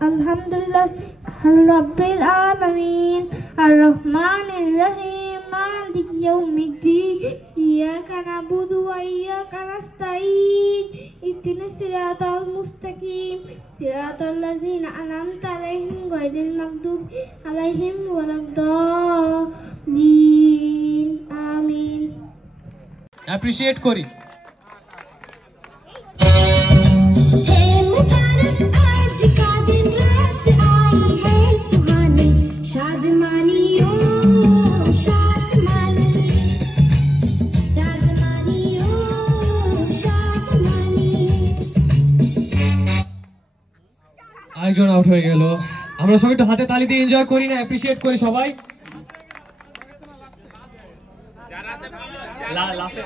Alhamdulillah Rabbil Alamin Ar-Rahmanir Rahim Maliki Yawmiddin Iyyaka na'budu wa iyyaka nasta'in Ihdinas siratal mustaqim Siratal ladzina an'amta 'alaihim ghairil maghdubi 'alaihim waladdallin Amin. Appreciate করি। আরেকজন out হয়ে গেল। আমরা সবাই একটু হাতে তালি দিয়ে এনজয় করি না, অ্যাপ্রিশিয়েট করি সবাই। লাস্টে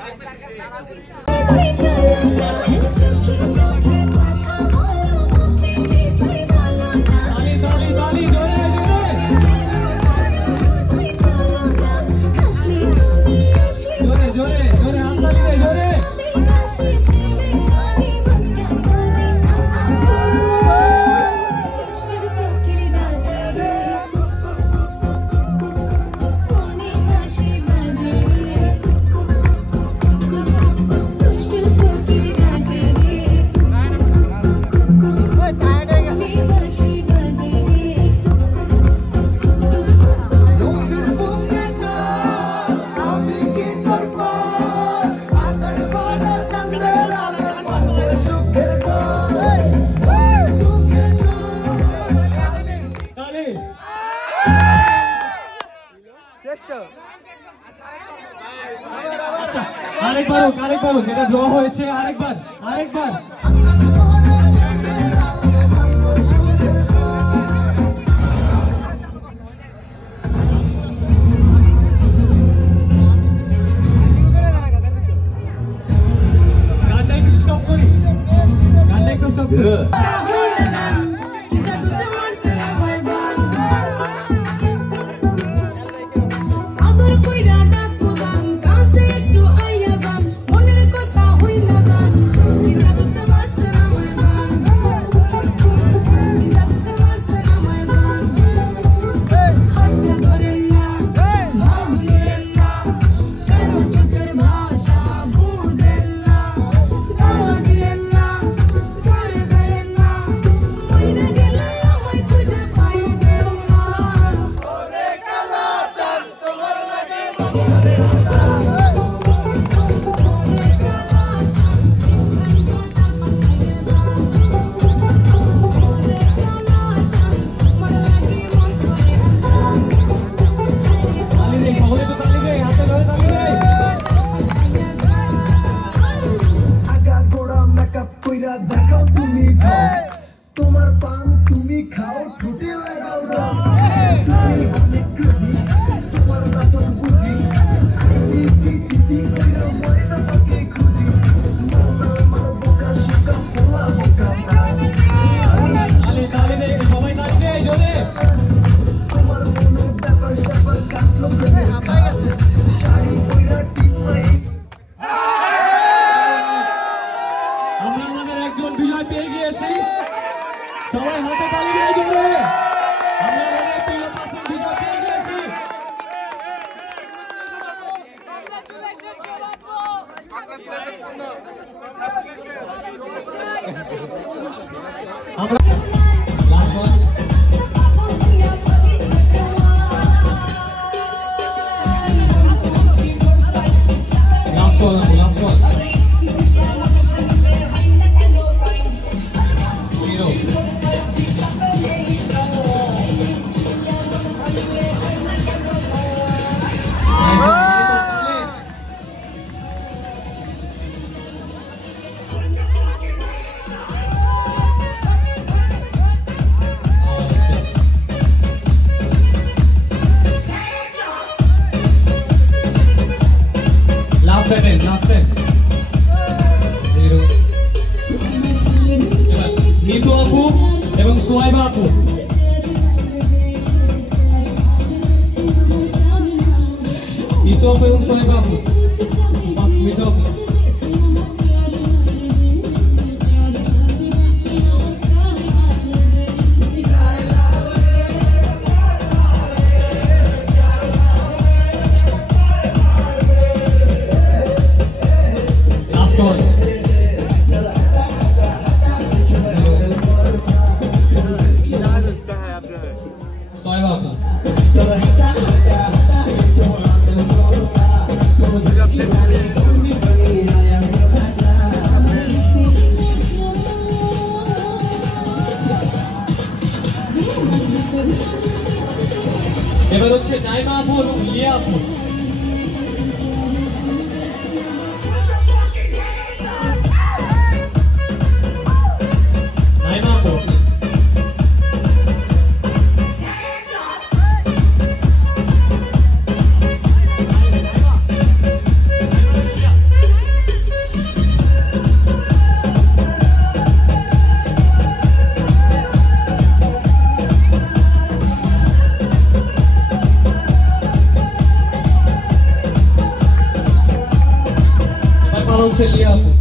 আরেকবার যেটা ড্র হয়েছে আরেকবার গানটা একটু স্টপ করি। তোমার পান তুমি খাও ঠুটে লাগাও তুমি অনেক খুশি তোমার নাটক বুঝি ময়না তোকে খুঁজি আমার বোকা শুকা পোলা বোকা তোমার মনের ব্যাপার স্যাপার কাটলো শাড়ি পয়রা টিপাই। আমরা আমাদের একজন বিজয় পেয়ে গিয়েছি, সবাই হাতে তালি দিয়ে জোরে। আমরা আমাদের প্রিয় পার্সন বিজয় পেয়ে গিয়েছি। আমরা লাস্ট ওয়ান নিতু আপু এবং সোহাইবা আপু। নিতু আপু এবং সোহাইবা আপু। নিতু আপু এবার হচ্ছে নাইমা আপু এবং লিয়া আপু। নাইমা আপু হচ্ছে লিয়া আপু।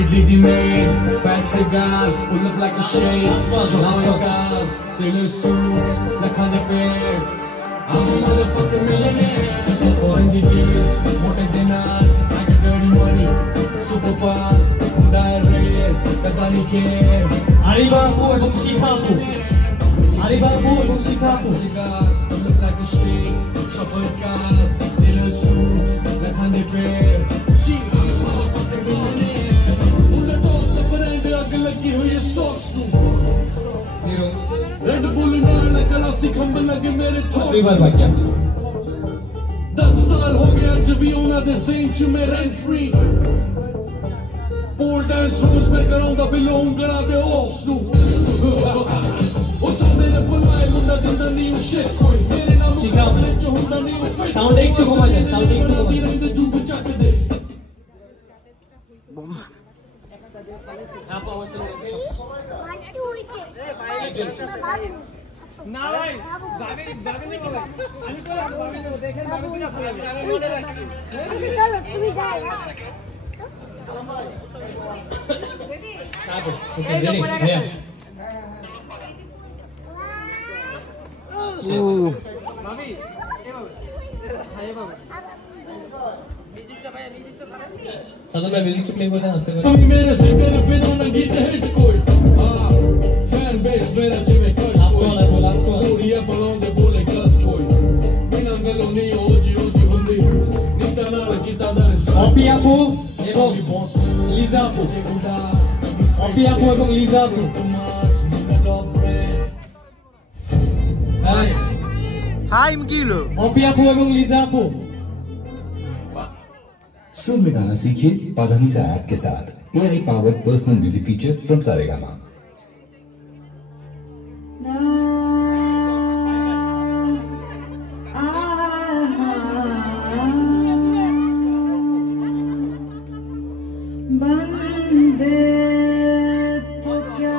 Italy die made, fancy guys, pull up like a shade. Now guys, tailor suits, like canapé. I'm a motherfucking millionaire. Foreign deals, more than us. I got dirty money, super fast, diarrhea, Katani care. আরিবা আপু এবং শিখা আপু। আরিবা আপু এবং শিখা আপু। Guys, pull up like a shade. Shuffle guys, tailor suits, like canapé. She, I'm a motherfucking millionaire. लगी हुई है stocks red bull नाल क्लासिक हम लगे मेरे थॉट्स 10 साल हो गया जब भी ओना दे सेम च में रेंट फ्री पोल डांस रोज में कराऊंगा बिलोंग करा दे ऑफ्स नु ओ सब मेरे बुलाए मुंडा दिंदा न्यू शिट कोई मेरे नाम मुकाबले च हुंदा न्यू फिट साउंड एक तो घुमा दे साउंड एक तो घुमा दे जुट चक दे আপু আমার সাথে না ভাই ভাবি নেই ভাই আমি তো ভাবি নেই দেখেন ভাবি না চলে চলো তুমি যাও আপু ওকে রেডি ভাইয়া ভাবি এভাবে হাই বাবা মিউজিকটা ভাই মিউজিকটা সাদা ভাই মিউজিক প্লে করে আসতে করে तुम मेरे सिंगर पे ना गीत हिट कोई फैन बेस मेरा जिमे कर लास्ट वन पूरिया पलोंगे बोले गलत कोई बिना गलों नहीं ओजी हुंदी निता नाल गीता दर অপি আপু এবং লিজা আপু। অপি আপু এবং লিজা আপু। হাই কিলো অপি আপু এবং লিজা আপু। सुर में गाना सीखिए पाधानीसा ऐप के साथ AI powered personal music teacher from Saregama. बंदे तो क्या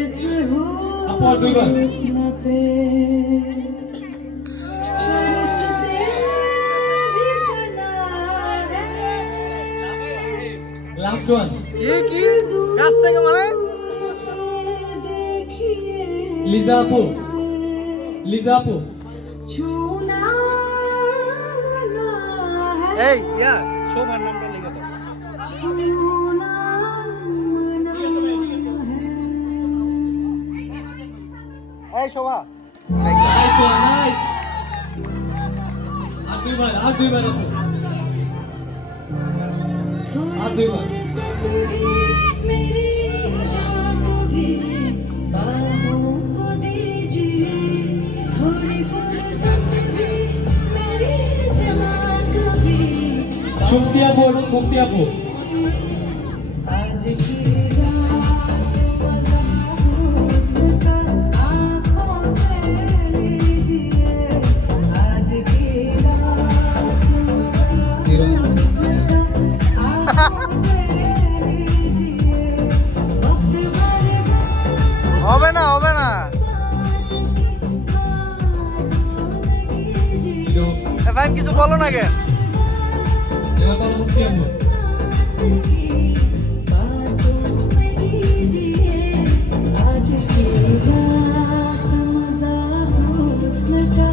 इस আপু আর দুইবার हुस्न पे লাস্ট ওয়ান কি কাছ থেকে মানে লিজা আপু। লিজা আপু छूना এই ইয়া শোভার নামটা লিখে দাও छूना এই শোভা নাইস ওয়ান নাইস। আর দুইবার আপু আর দুইবার मेरी जान को भी बाहों को दीजिए थोड़ी फुर्सत भी मेरी जवान को भी শক্তি আপু এবং মুক্তি আপু। आज की रात मजा हुस्न का आँखों से लीजिए आज की रात मजा हुस्न का आँखों से लीजिए वक्त হবে না এফআইএম কিছু বলো না কেন এবার বলো মুক্তি আপু। आज की रात मजा हुस्न का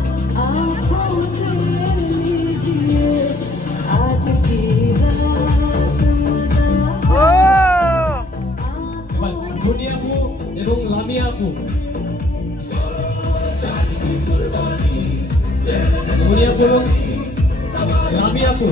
आँखों দুনিয়া বলুন রামি আপু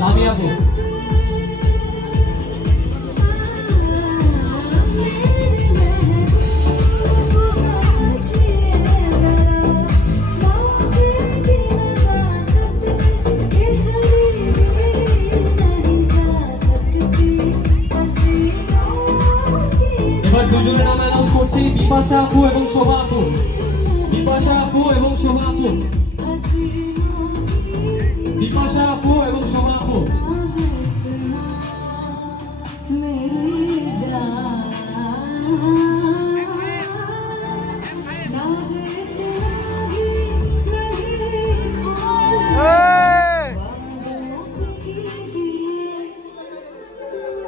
লামি আপু এবার দুজনের নাম অ্যানাউন্স করছি বিপাশা আপু এবং শোভা আপু বিপাশা আপু এবং শোভা আপু বিপাশা আপু এবং শোভা আপু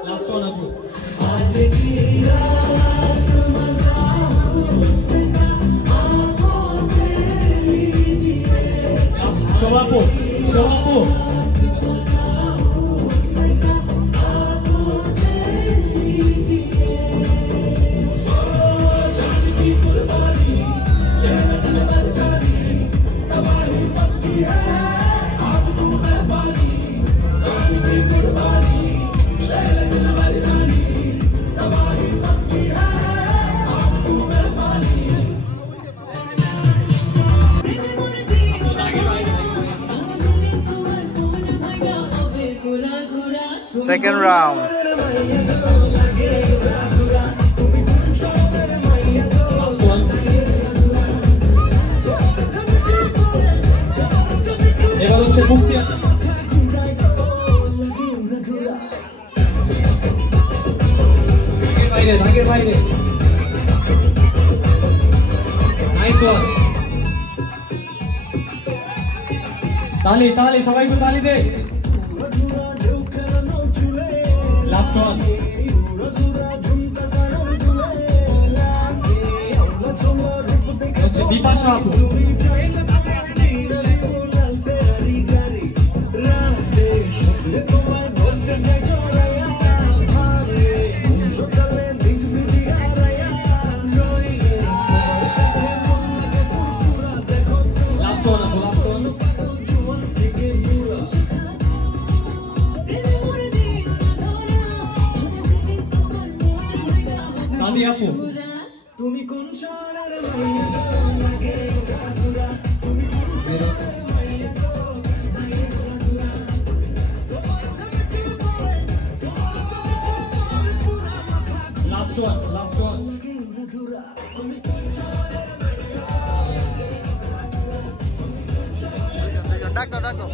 লাস্ট ওয়ান আপু শোভা আপু শোভা আপু Second round. লাস্ট ওয়ান এবার হচ্ছে মুক্তি দাগের বাইরে নাইস ওয়ান তালি তালি সবাই একটু তালি দে লাস্ট ওয়ান হচ্ছে বিপাশা আপু লাস্ট ওয়ান আপু লাস্ট ওয়ান সাদি আপু লাস্ট ওয়ান লাস্ট ওয়ান ডাকো ডাকো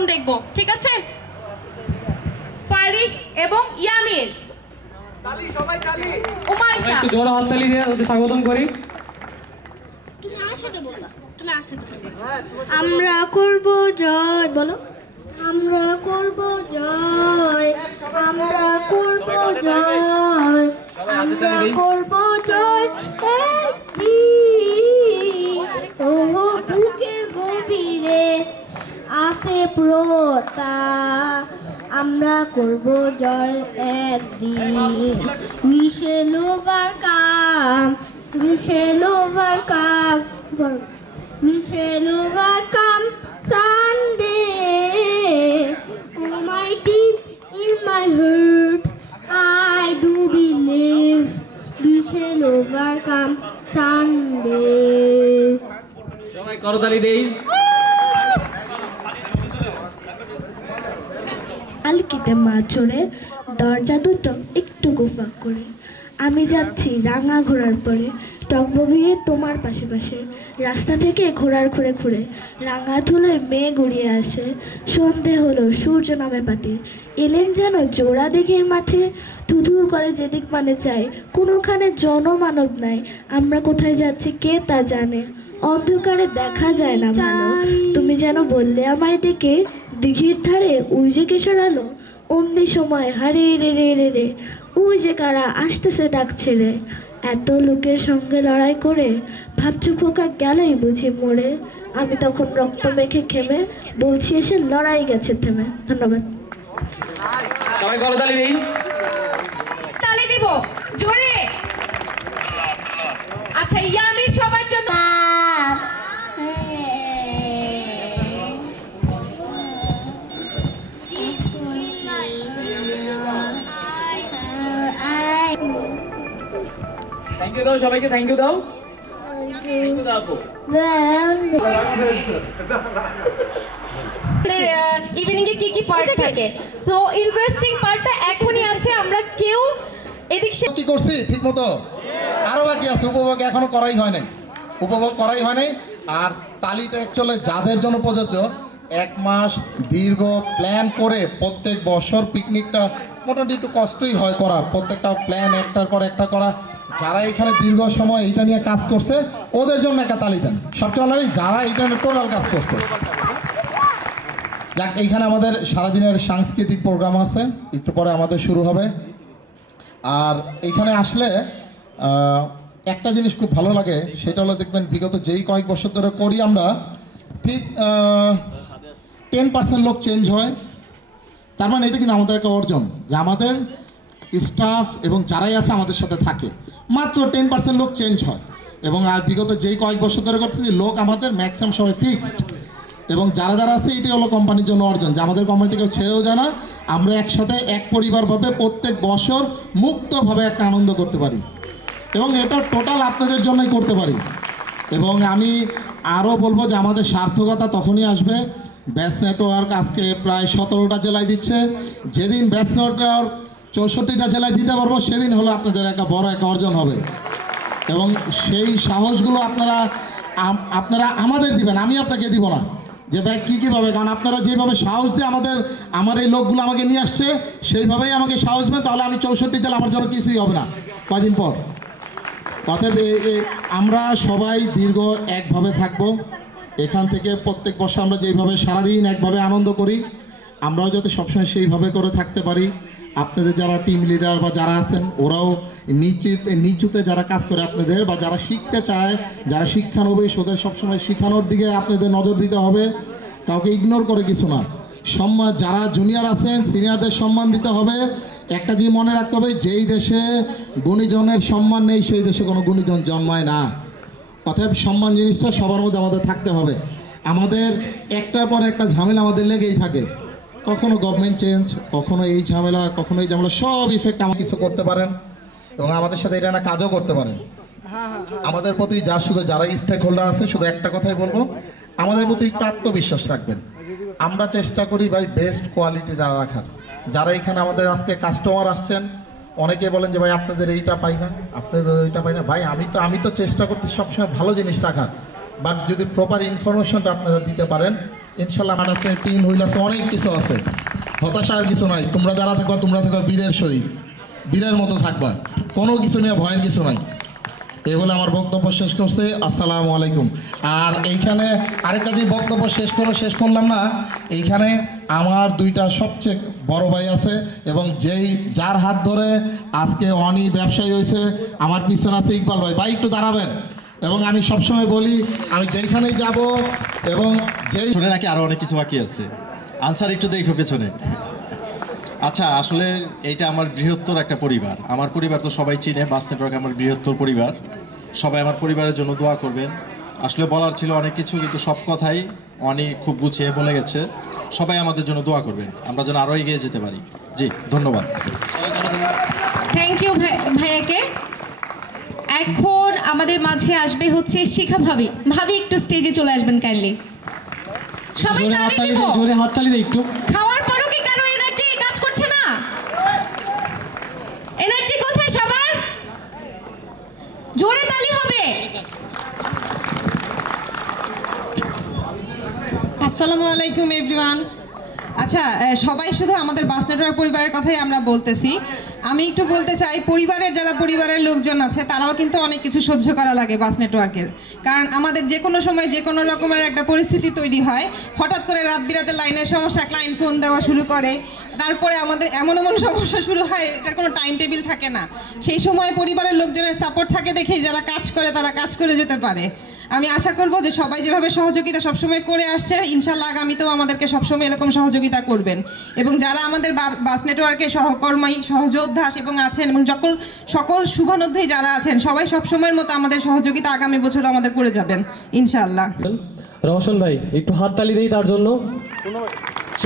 প্রথম দেখব, ঠিক আছে? ফারিস এবং ইয়ামির। উমাইসা, একটু জোরে হাততালি দিয়ে ওদের স্বাগতম করি। আমরা করব জয়, বলো। আমরা করব জয়, আমরা করব জয়, আমরা করব জয়। ও বুকের গভীরে আছে প্রতা, আমরা করব জয় একদিন। We shall overcome, we shall overcome, we shall overcome someday. Oh my deep in my heart, I do believe we shall overcome someday. সবাই করতালি দেই। আলকিতে মাছরে দরজা দুটো একটু গোফা করে, আমি যাচ্ছি রাঙা ঘোড়ার পরে, টকবগিয়ে তোমার পাশে পাশে, রাস্তা থেকে ঘোড়ার খুঁড়ে খুঁড়ে, রাঙা ধুলোয় মেয়ে গড়িয়ে আসে। সন্ধে হলো, সূর্য নামে পাটি, এলেন যেন জোড়া দিঘির মাঠে, ধুধু করে যেদিক মানে চাই, কোনোখানে জনমানব নাই, আমরা কোথায় যাচ্ছি কে তা জানে, অন্ধকারে দেখা যায় না ভালো, তুমি যেন বললে আমায় ডেকে, দিঘির ধারে উই যে কেশর আলো, অমনি সময় হারে রে রে রে রে, উই যে কারা আসতেছে ডাক ছেড়ে, এত লোকের সঙ্গে লড়াই করে ভাবছো খোকা গেলই বুঝি মরে, আমি তখন রক্ত মেখে খেমে বলছি এসে লড়াই গেছে থেমে। ধন্যবাদ। সবাই করতালি দেই। তালি দিব জোরে। আচ্ছা, ইয়ামির সবার জন্য। থ্যাংক ইউ দাও সবাইকে, থ্যাংক ইউ দাও। থ্যাংক ইউ দাও। ইভিনিং এ কি পার্ট থাকে, সো ইন্টারেস্টিং পার্টটা এখনই আছে। আমরা কেউ এদিক কি করছি ঠিক মতো? আরো বাকি আছে, উপভোগ এখনো করাই হয় নাই, উপভোগ করাই হয় নাই। আর তালিটা অ্যাকচুয়ালি যাদের জন্য প্রযোজ্য, 1 মাস দীর্ঘ প্ল্যান করে প্রত্যেক বছর পিকনিকটা মোটামুটি একটু কষ্টই হয় করা, প্রত্যেকটা প্ল্যান একটার পর একটা করা। যারা এখানে দীর্ঘ সময় এইটা নিয়ে কাজ করছে ওদের জন্য একটা তালি দেন। সবচেয়ে ভালো যারা এইটা নিয়ে টোটাল কাজ করছে। যাক, এইখানে আমাদের সারাদিনের সাংস্কৃতিক প্রোগ্রাম আছে, একটু পরে আমাদের শুরু হবে। আর এইখানে আসলে একটা জিনিস খুব ভালো লাগে, সেটা হলো দেখবেন বিগত যেই কয়েক বছর ধরে করি আমরা, ঠিক 10% লোক চেঞ্জ হয়। তার মানে এটা কিন্তু আমাদের একটা অর্জন, যে আমাদের স্টাফ এবং যারাই আছে আমাদের সাথে থাকে, মাত্র 10% লোক চেঞ্জ হয়। এবং আর বিগত যেই কয়েক বছর ধরে করছে যে লোক আমাদের ম্যাক্সিমাম সবাই ফিক্সড, এবং যারা যারা আছে এটাই হলো কোম্পানির জন্য অর্জন, যে আমাদের কোম্পানি কেউ ছেড়েও যায় না, আমরা একসাথে এক পরিবারভাবে প্রত্যেক বছর মুক্তভাবে একটা আনন্দ করতে পারি, এবং এটা টোটাল আপনাদের জন্যই করতে পারি। এবং আমি আরও বলবো যে আমাদের সার্থকতা তখনই আসবে, ব্যাচ নেটওয়ার্ক আজকে প্রায় 17টা জেলায় দিচ্ছে, যেদিন ব্যাচ নেটওয়ার্ক 64টা জেলায় দিতে পারবো সেদিন হলো আপনাদের একটা বড় একটা অর্জন হবে। এবং সেই সাহসগুলো আপনারা আমাদের দিবেন, আমি আপনাকে দিব না যে ভাই কীভাবে, কারণ আপনারা যেভাবে সাহস দিয়ে আমার এই লোকগুলো আমাকে নিয়ে আসছে সেইভাবেই আমাকে সাহস দেবেন, তাহলে আমি 64 জেলা আমার জন্য কিছুই হবে না কদিন পর। অতএব আমরা সবাই দীর্ঘ একভাবে থাকবো, এখান থেকে প্রত্যেক বছর আমরা যেইভাবে সারাদিন একভাবে আনন্দ করি, আমরাও যাতে সবসময় সেইভাবে করে থাকতে পারি। আপনাদের যারা টিম লিডার বা যারা আছেন ওরাও নিচুতে যারা কাজ করে আপনাদের, বা যারা শিখতে চায়, যারা শিক্ষানবিশ, ওদের সবসময় শেখানোর দিকে আপনাদের নজর দিতে হবে, কাউকে ইগনোর করে কিছু না। সম্মান, যারা জুনিয়র আছেন সিনিয়রদের সম্মান দিতে হবে। একটা জিনিস মনে রাখতে হবে, যেই দেশে গুণীজনের সম্মান নেই সেই দেশে কোনো গুণীজন জন্মায় না। অতএব সম্মান জিনিসটা সবার মধ্যে আমাদের থাকতে হবে। আমাদের একটার পর একটা ঝামেলা আমাদের লেগেই থাকে, কখনো গভর্নমেন্ট চেঞ্জ, কখনো এই ঝামেলা, কখনো এই ঝামেলা, সব ইফেক্ট আমার কিছু করতে পারেন এবং আমাদের সাথে এটা না কাজও করতে পারেন। আমাদের প্রতি যারা স্টেক হোল্ডার আছে, শুধু একটা কথাই বলবো, আমাদের প্রতি একটু আত্মবিশ্বাস রাখবেন। আমরা চেষ্টা করি ভাই বেস্ট কোয়ালিটি রাখার। যারা এখানে আমাদের আজকে কাস্টমার আসছেন, অনেকে বলেন যে ভাই আপনাদের এইটা পাই না, আপনাদের ওইটা পাই না। ভাই আমি তো চেষ্টা করছি সবসময় ভালো জিনিস রাখার, বাট যদি প্রপার ইনফরমেশনটা আপনারা দিতে পারেন, ইনশাল্লাহ মাঠ আছে, টিন হুইল আছে, অনেক কিছু আছে। হতাশার কিছু নাই। তোমরা যারা থাকবা তোমরা থাকবা বীরের সহিত, বীরের মতো থাকবা, কোনো কিছু নিয়ে ভয়ের কিছু নাই। এই বলে আমার বক্তব্য শেষ করছে। আসসালামু আলাইকুম। আর এইখানে আরেকটা যে বক্তব্য শেষ করলাম না, এইখানে আমার দুইটা সবচেয়ে বড় ভাই আছে এবং যার হাত ধরে আজকে অনি ব্যবসায়ী হয়েছে, আমার পিছনে আছে ইকবাল ভাই। ভাই একটু দাঁড়াবেন। এবং আমি সবসময় বলি, আমি যেইখানেই যাব এবং শুনে নাকি আরও অনেক কিছু বাকি আছে। আনসার একটু দেখো পেছনে। আচ্ছা, আসলে এইটা আমার বৃহত্তর একটা পরিবার। আমার পরিবার তো সবাই চিনে, বাস নেটওয়ার্ক আমার বৃহত্তর পরিবার। সবাই আমার পরিবারের জন্য দোয়া করবেন। আসলে বলার ছিল অনেক কিছু, কিন্তু সব কথাই অনেক খুব গুছিয়ে বলে গেছে। সবাই আমাদের জন্য দোয়া করবেন, আমরা যেন আরও এগিয়ে যেতে পারি। জি, ধন্যবাদ। থ্যাংক ইউ ভাইয়াকে। এখন আমাদের মাঝে আসবে হচ্ছে শিখা ভাবি। ভাবি একটু স্টেজে চলে আসবেন কাইন্ডলি। সবাই তালি দিব, জোরে হাততালি দেই একটু। খাওয়ার পরও কি কেন এনার্জি কাজ করছে না? এনার্জি কোথায় সবার? জোরে তালি হবে। আসসালামু আলাইকুম এভরিওয়ান। আচ্ছা, সবাই শুধু আমাদের বাস নেটওয়ার্ক পরিবারের কথাই আমরা বলতেছি। আমি একটু বলতে চাই, যারা পরিবারের লোকজন আছে তারাও কিন্তু অনেক কিছু সহ্য করা লাগে বাস নেটওয়ার্কের। কারণ আমাদের যে কোনো সময় যে কোনো রকমের একটা পরিস্থিতি তৈরি হয়, হঠাৎ করে রাত বিরাতে লাইনের সমস্যা, ক্লায়েন্ট ফোন দেওয়া শুরু করে, তারপরে আমাদের এমন সমস্যা শুরু হয়, এটার কোনো টাইম টেবিল থাকে না। সেই সময় পরিবারের লোকজনের সাপোর্ট থাকে দেখেই যারা কাজ করে তারা কাজ করে যেতে পারে। আমি আশা করব যে সবাই যেভাবে সহযোগিতা সবসময় করে আসছে, ইনশাল্লাহ আগামীতেও আমাদেরকে সবসময় এরকম সহযোগিতা করবেন। এবং যারা আমাদের বাস নেটওয়ার্কের সহকর্মী, সহযোদ্ধা এবং আছেন এবং সকল শুভানুধ্যায়ী যারা আছেন, সবাই সবসময়ের মতো আমাদের সহযোগিতা আগামী বছর আমাদের করে যাবেন ইনশাল্লাহ। রওশন ভাই একটু হাততালি দেই তার জন্য।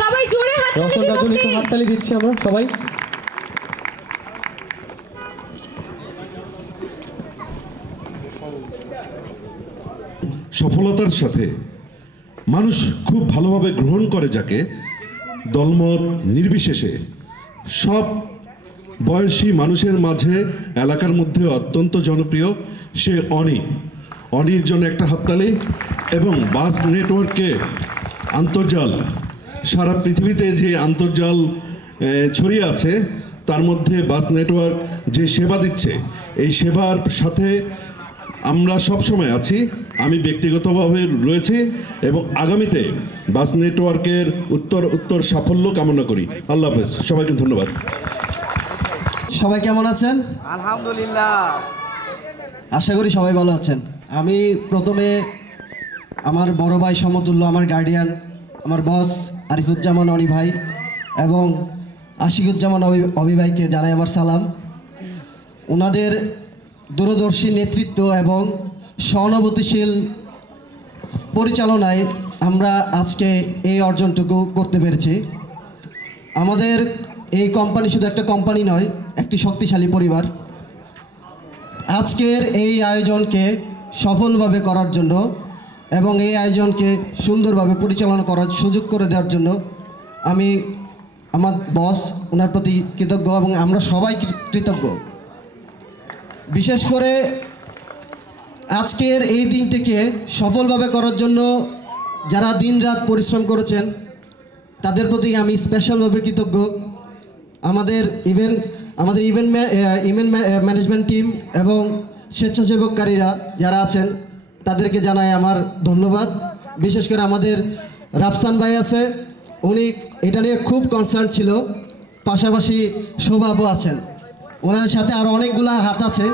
সবাই জোরে হাততালি দিন। রওশন ভাইয়ের জন্য একটু হাততালি দিচ্ছি আমরা সবাই। সফলতার সাথে মানুষ খুব ভালোভাবে গ্রহণ করে যাকে, দলমত নির্বিশেষে সব বয়সী মানুষের মাঝে এলাকার মধ্যে অত্যন্ত জনপ্রিয়, সে অনির জন্য একটা হাততালি। এবং বাস নেটওয়ার্কে আন্তর্জাল, সারা পৃথিবীতে যে আন্তর্জাল ছড়িয়ে আছে, তার মধ্যে বাস নেটওয়ার্ক যে সেবা দিচ্ছে, এই সেবার সাথে আমরা সব সময় আছি। আমি ব্যক্তিগতভাবে রয়েছি এবং আগামীতে বাস নেটওয়ার্কের উত্তর সাফল্য কামনা করি। আল্লাহ হাফেজ, সবাইকে ধন্যবাদ। সবাই কেমন আছেন? আলহামদুলিল্লাহ, আশা করি সবাই ভালো আছেন। আমি প্রথমে আমার বড় ভাই সমতুল্য, আমার গার্ডিয়ান, আমার বস আরিফুজ্জামান অনি ভাই এবং আশিকুজ্জামান অভি ভাইকে জানাই আমার সালাম। ওনাদের দূরদর্শী নেতৃত্ব এবং সহানুভূতিশীল পরিচালনায় আমরা আজকে এই অর্জনটুকু করতে পেরেছি। আমাদের এই কোম্পানি শুধু একটা কোম্পানি নয়, একটি শক্তিশালী পরিবার। আজকের এই আয়োজনকে সফলভাবে করার জন্য এবং এই আয়োজনকে সুন্দরভাবে পরিচালনা করার সুযোগ করে দেওয়ার জন্য আমি আমার বস ওনার প্রতি কৃতজ্ঞ এবং আমরা সবাই কৃতজ্ঞ। বিশেষ করে আজকের এই দিনটিকে সফলভাবে করার জন্য যারা দিনরাত পরিশ্রম করেছেন তাদের প্রতি আমি স্পেশালভাবে কৃতজ্ঞ। আমাদের ইভেন্ট ম্যানেজমেন্ট টিম এবং স্বেচ্ছাসেবককারীরা যারা আছেন তাদেরকে জানাই আমার ধন্যবাদ। বিশেষ করে আমাদের রাফসান ভাই আছে, উনি এটা নিয়ে খুব কনসার্ন ছিল, পাশাপাশি শোভাবও আছেন, ওনার সাথে আরও অনেকগুলো হাত আছে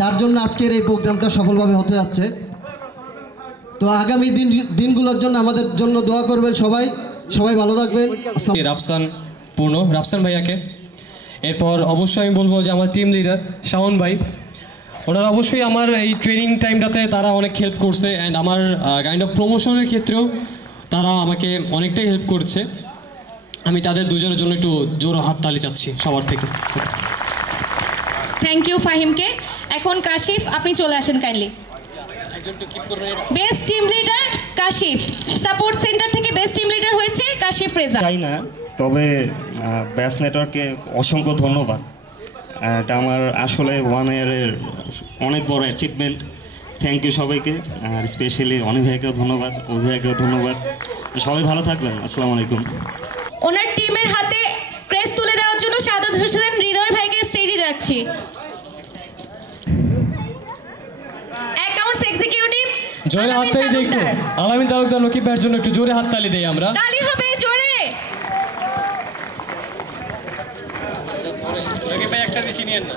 যার জন্য আজকের এই প্রোগ্রামটা সফলভাবে হতে যাচ্ছে। তো আগামী দিনগুলোর জন্য আমাদের জন্য দোয়া করবেন সবাই ভালো থাকবেন। রাফসান ভাইয়াকে। এরপর অবশ্যই আমি বলবো যে আমার টিম লিডার শাওন ভাই, ওনারা অবশ্যই আমার এই ট্রেনিং টাইমটাতে তারা অনেক হেল্প করছে অ্যান্ড আমার কাইন্ড অফ প্রমোশনের ক্ষেত্রেও তারা আমাকে অনেকটাই হেল্প করছে। আমি তাদের দুজনের জন্য একটু জোর হাততালি চাচ্ছি সবার থেকে। থ্যাংক ইউ ফাহিমকে। এখন কাশিফ, আপনি চলে আসেন kindly. Best team leader Kashif, support centre থেকে বেস্ট টিম লিডার হয়েছে কাশিফ রেজা। তাই না, তবে ব্যাস নেটওয়ার্ককে অসংখ্য ধন্যবাদ। এটা আমার আসলে 1 ইয়ারের অনেক বড় অ্যাচিভমেন্ট। থ্যাংক ইউ সবাইকে, আর স্পেশালি অনি ভাইকেও ধন্যবাদ, অভি ভাইকেও ধন্যবাদ, সবাই ভালো থাকবেন। আসসালামু আলাইকুম। ওনার টিমের হাতে ক্রেস্ট তুলে দেওয়ার জন্য সাদাত হোসেন হৃদয় ভাইকে স্টেজে যাচ্ছি। অ্যাকাউন্টস এক্সিকিউটিভ জোরে হাততালি দেই একটু। আলামিন তালুকদার নকিব ভাইয়ের জন্য একটু জোরে হাততালি দেই আমরা। তালি হবে জোরে। নকিব ভাই একটা বেশি নিয়েন না।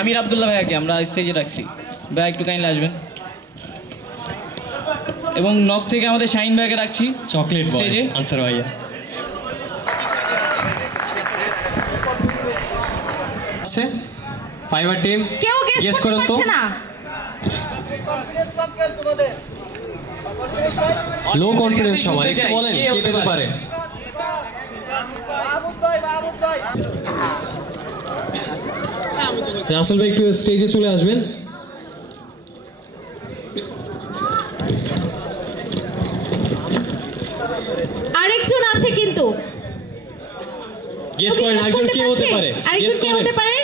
আমির আব্দুল্লাহ ভাইয়াকে আমরা স্টেজে রাখছি। ভাই একটু কাইন্ডলি আসবেন। এবং নক থেকে আমাদের শাহিন ভাইকে রাখছি চকলেট স্টেজে। আনসার ভাইয়া। আচ্ছা ফাইবার টিম কেউ গেস করতে পারছে না। লো কনফিডেন্স সবাই, একটু বলেন কে পেতে পারে। রাসেল ভাই একটু স্টেজে চলে আসবেন। আরেকজন আছে কিন্তু গেস করেন আরেকজন কে হতে পারে। আরেকজন কে হতে পারে?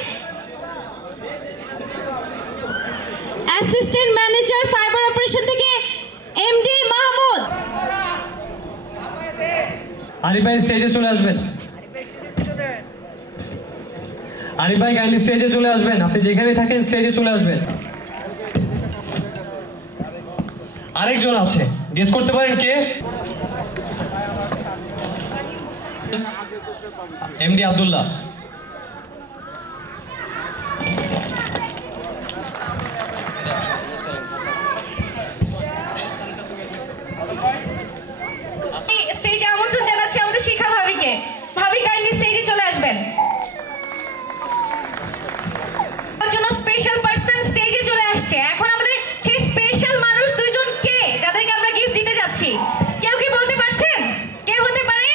অ্যাসিস্ট্যান্ট ম্যানেজার ফাইবার অপারেশন থেকে এমডি মাহমুদ। আরিফ ভাই স্টেজে চলে আসবেন। আরিফ ভাই কাইন্ডলি স্টেজে চলে আসবেন। আপনি যেখানে থাকেন স্টেজে চলে আসবেন। আরেকজন আছে, গেস করতে পারেন কে? এমডি আব্দুল্লাহ। স্টেজে আমন্ত্রণ জানাচ্ছি আমাদের শিখা ভাবিকে। ভাবি কাইন্ডলি স্টেজে চলে আসবেন। জন্য স্পেশাল পারসন স্টেজে চলে আসছে। এখন আমাদের সেই স্পেশাল মানুষ দুইজন কে, যাদেরকে আমরা গিফট দিতে যাচ্ছি। কেউ কি বলতে পারছেন কে হতে পারে?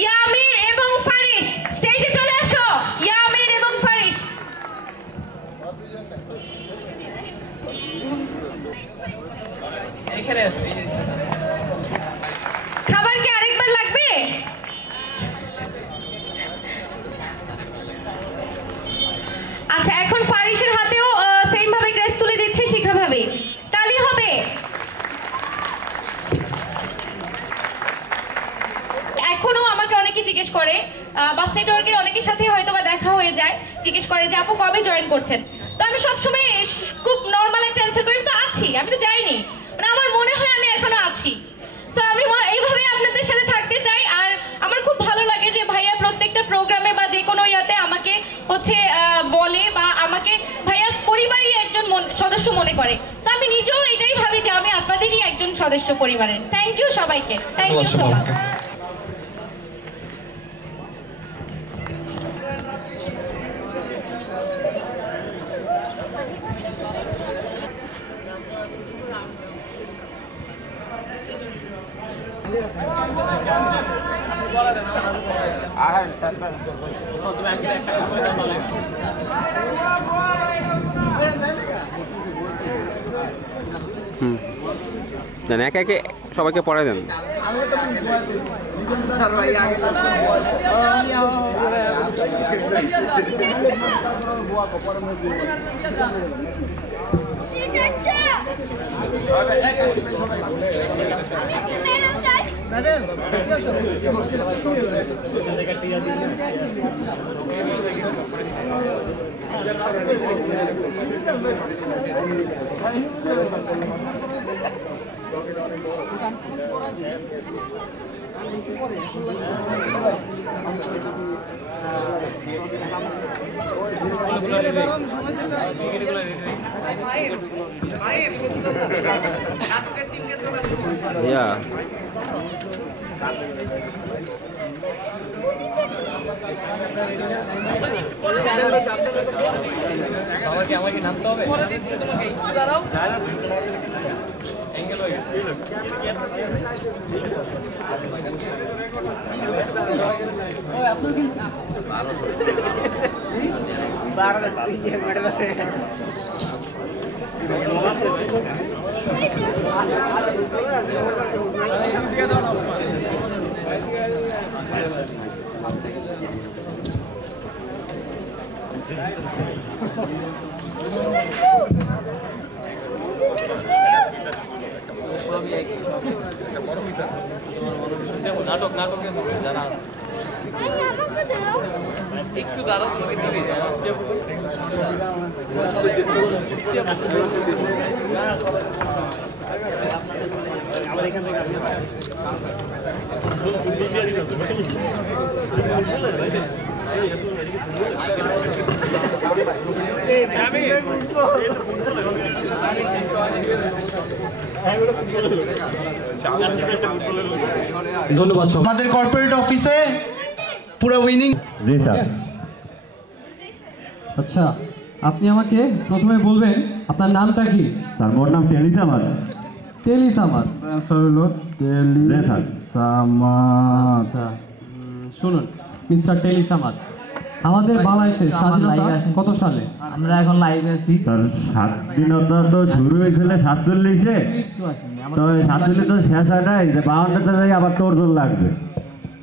ইয়ামির এবং ফারিস স্টেজে চলে আসো। ইয়ামির এবং ফারিস। এখানে আসো। খাবার কি আরেকবার লাগবে? আচ্ছা এখন ফারিসের হাতেও সেম ভাবে ক্রেস্ট তুলে দিচ্ছে শিখা ভাবে। তালি হবে। এখনো আমাকে অনেকে জিজ্ঞেস করে, বাস নেটওয়ার্কের অনেকের সাথে হয়তো বা দেখা হয়ে যায়, জিজ্ঞেস করে যে আপু কবে জয়েন করছেন। তো আমি সবসময় খুব নর্মাল একটা অ্যান্সার করি, তো আছি, আমি তো যাইনি, মানে আমার মনে হয় আমি এখনো আছি। সো আমি এইভাবে আপনাদের সাথে থাকতে চাই। আর আমার খুব ভালো লাগে যে ভাইয়া প্রত্যেকটা প্রোগ্রামে বা যে কোনো ইয়াতে আমাকে হচ্ছে বলে বা আমাকে ভাইয়া পরিবারই একজন সদস্য মনে করে। তো আমি নিজেও এটাই ভাবি যে আমি আপনাদেরই একজন সদস্য পরিবারের। থ্যাংক ইউ সবাইকে। Thank you so much. Then একে একে সবাইকে পড়াই দেন। Yeah. আমাকে নামতে হবে। পরে দিচ্ছি তোমাকে। একটু দাঁড়াও। অ্যাঙ্গেল হয়ে গেছে। ওই আপনি কি 12 মেডেল আছে। নাটক নাটকে যারা একটু দাঁড়াও ছবি দিবি আমার এখান থেকে ধন্যবাদ। আমাদের কর্পোরেট অফিসে পুরো উইনিং। আচ্ছা, আপনি আমাকে প্রথমে বলবেন আপনার নামটা কি? স্যার মোর নাম টেলিসামাদ। টেলিসামাদ, স্যার হলো টেলিসামাদ। আচ্ছা শুনুন মিস্টার টেলিসামাদ, আমাদের বাংলাদেশের স্বাধীনতা কত সালে? আমরা এখন লাইভে আছি। স্যার স্বাধীনতা তো শুরু হয়েছিল 47-এ, তো 47 তো শেষ হয় নাই, 52তে যাই আবার তোড়জোড় লাগবে,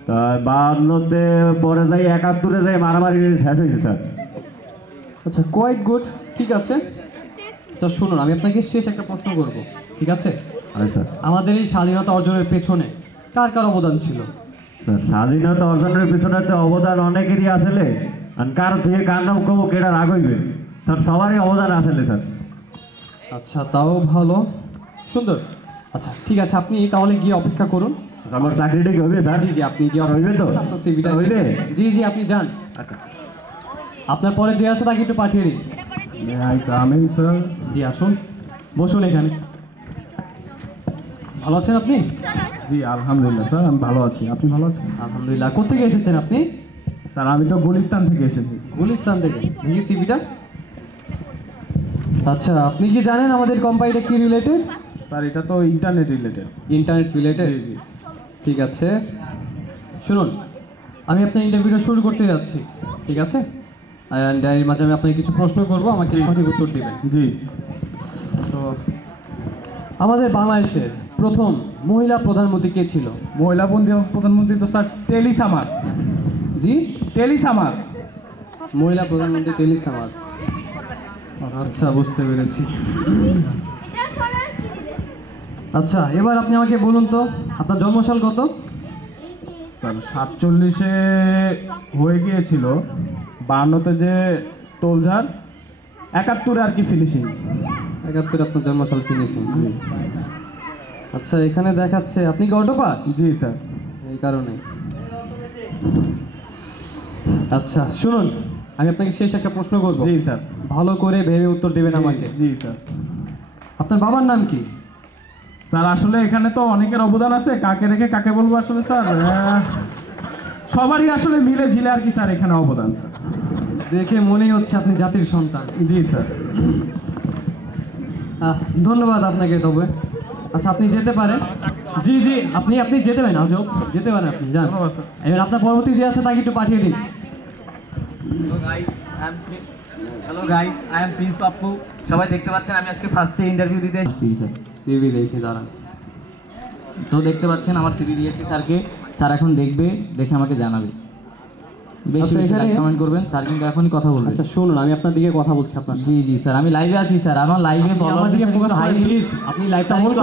তো 52তে পরে যাই 71-এ যাই মারামারি শেষ হয়েছে স্যার। আচ্ছা কোয়াইট গুড, ঠিক আছে। আচ্ছা শুনুন, আমি আপনাকে শেষ একটা প্রশ্ন করব, ঠিক আছে? আচ্ছা আমাদের এই স্বাধীনতা অর্জনের পেছনে কার কার অবদান ছিল? স্যার স্বাধীনতা অর্জনের পিছনে তো অবদান অনেকেরই আসলে, আর কারো থেকে কার নাম কব কেটা রাগ হইবে, স্যার সবারই অবদান আসলে স্যার। আচ্ছা তাও ভালো, সুন্দর। আচ্ছা ঠিক আছে, আপনি তাহলে গিয়ে অপেক্ষা করুন। আমার চাকরিটা কি হবে স্যার? জি জি, আপনি গিয়ে হইবে তো? সিভিটা হইবে? জি জি, আপনি যান। আচ্ছা আপনার পরে যে আছে তাকে একটু পাঠিয়ে দিন। Coming sir. জি আসুন, বসুন এখানে। ভালো আছেন আপনি? জি আলহামদুলিল্লাহ স্যার, আমি ভালো আছি। আপনি ভালো আছেন? আলহামদুলিল্লাহ। কোথেকে এসেছেন আপনি? স্যার আমি তো গুলিস্তান থেকে এসেছি। গুলিস্তান থেকে? দেখি সিভিটা। আচ্ছা আপনি কি জানেন আমাদের কোম্পানিটা কি রিলেটেড? স্যার এটা তো ইন্টারনেট রিলেটেড। Internet related? ঠিক আছে, শুনুন আমি আপনার ইন্টারভিউটা শুরু করতে যাচ্ছি, ঠিক আছে? অ্যান্ড এর মাঝে আমি আপনাকে কিছু প্রশ্ন করবো, আমাকে সঠিক উত্তর দেবেন। জি। তো আমাদের বাংলাদেশের প্রথম মহিলা প্রধানমন্ত্রী কে ছিল? মহিলা প্রধানমন্ত্রী তো স্যার টেলিসামাদ। জি টেলিসামাদ। মহিলা প্রধানমন্ত্রী টেলিসামাদ। আচ্ছা বুঝতে পেরেছি। আচ্ছা এবার আপনি আমাকে বলুন তো আপনার জন্মসাল কত? স্যার 47-এ হয়ে গিয়েছিল, 52-তে যে তোলঝাড়, 71-এ আর কি ফিনিশিং। 71 আপনার জন্মসাল ফিনিশিং। আচ্ছা এখানে দেখাচ্ছে আপনি কি অটো পাস? জি স্যার। এই কারণে। আচ্ছা শুনুন, আমি আপনাকে শেষ একটা প্রশ্ন করব। জি স্যার। ভালো করে ভেবে উত্তর দেবেন আমাকে। জি স্যার। আপনার বাবার নাম কি? স্যার আসলে এখানে তো অনেকের অবদান আছে, কাকে রেখে কাকে বলবো আসলে স্যার, সবারই আসলে মিলে ঝিলে আর কি স্যার এখানে অবদান স্যার। দেখে মনেই হচ্ছে আপনি জাতির সন্তান। জি স্যার। ধন্যবাদ আপনাকে তবে। আচ্ছা আপনি যেতে পারেন। জি জি, আপনি যেতে পারেন, আজব যেতে পারেন আপনি, যান। এবার আপনার পরবর্তী যে আছে তাকে একটু পাঠিয়ে দিন। Hello guys, I am Prince Pappu. সবাই দেখতে পাচ্ছেন আমি আজকে ফার্স্টে ইন্টারভিউ দিতে এসেছি স্যার। সিভি দেখে দাঁড়ান। তো দেখতে পাচ্ছেন আমার সিভি দিয়েছি স্যারকে, স্যার এখন দেখবে, দেখে আমাকে জানাবে। বেশি এখানে কমেন্ট করবেন, স্যার কিন্তু এখনই কথা বলবেন। আচ্ছা শুনুন, আমি আপনার দিকে কথা বলছি আপনার। জি জি স্যার, আমি লাইভে আছি স্যার, আমার লাইভে আমার দিকে ফোকাস করেন প্লিজ। আপনি লাইভটা বলুন।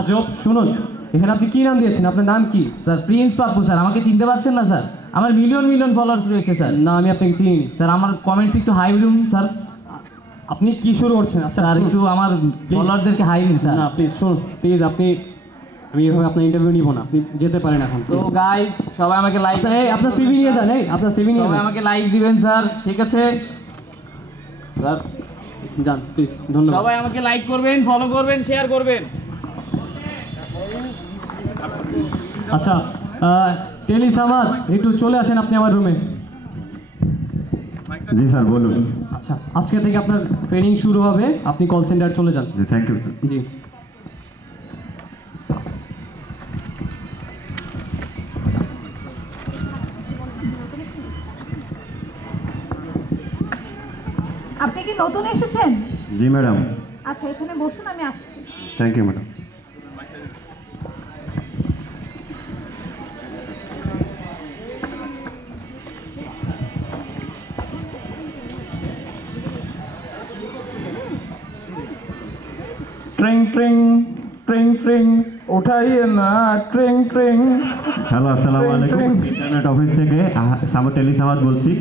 আজব শুনুন, এখানে আপনি কি নাম দিয়েছেন? আপনার নাম কি? Sir Prince Pappu sir. আমাকে চিনতে পারছেন না স্যার? আমার মিলিয়ন মিলিয়ন ফলোয়ার্স রয়েছে স্যার। না আমি আপনাকে চিনি স্যার। আমার কমেন্টস একটু হাই দিন স্যার। আপনি কি শুরু করছেন? আচ্ছা স্যার একটু আমার ফলোয়ারদেরকে হাই দিন স্যার। না প্লিজ শুনুন, প্লিজ আপনি, আমি এভাবে আপনার ইন্টারভিউ নিব না, আপনি যেতে পারেন এখন। তো গাইস সবাই আমাকে লাইক, এই আপনার সিভি নিয়ে যান, এই আপনার সিভি নিয়ে সবাই যান, আমাকে লাইক দিবেন স্যার, ঠিক আছে স্যার? যান প্লিজ, ধন্যবাদ। সবাই আমাকে লাইক করবেন, ফলো করবেন, শেয়ার করবেন। আচ্ছা টেলিসামাদ একটু চলে আসেন আপনি আমার রুমে। জি স্যার বলুন। আচ্ছা আজকে থেকে আপনার ট্রেনিং শুরু হবে, আপনি কল সেন্টার চলে যান। জি থ্যাংক ইউ স্যার। জি। আপনি কি নতুন এসেছেন? জি ম্যাডাম। আচ্ছা এখানে বসুন, আমি আসছি। Thank you madam. ট্রিং ট্রিং ট্রিং ট্রিং উঠাইয়ে না ট্রিং ট্রিং। হ্যালো, আসসালামু আলাইকুম। ইন্টারনেট অফিস থেকে সামর টেলিসামাদ বলছি।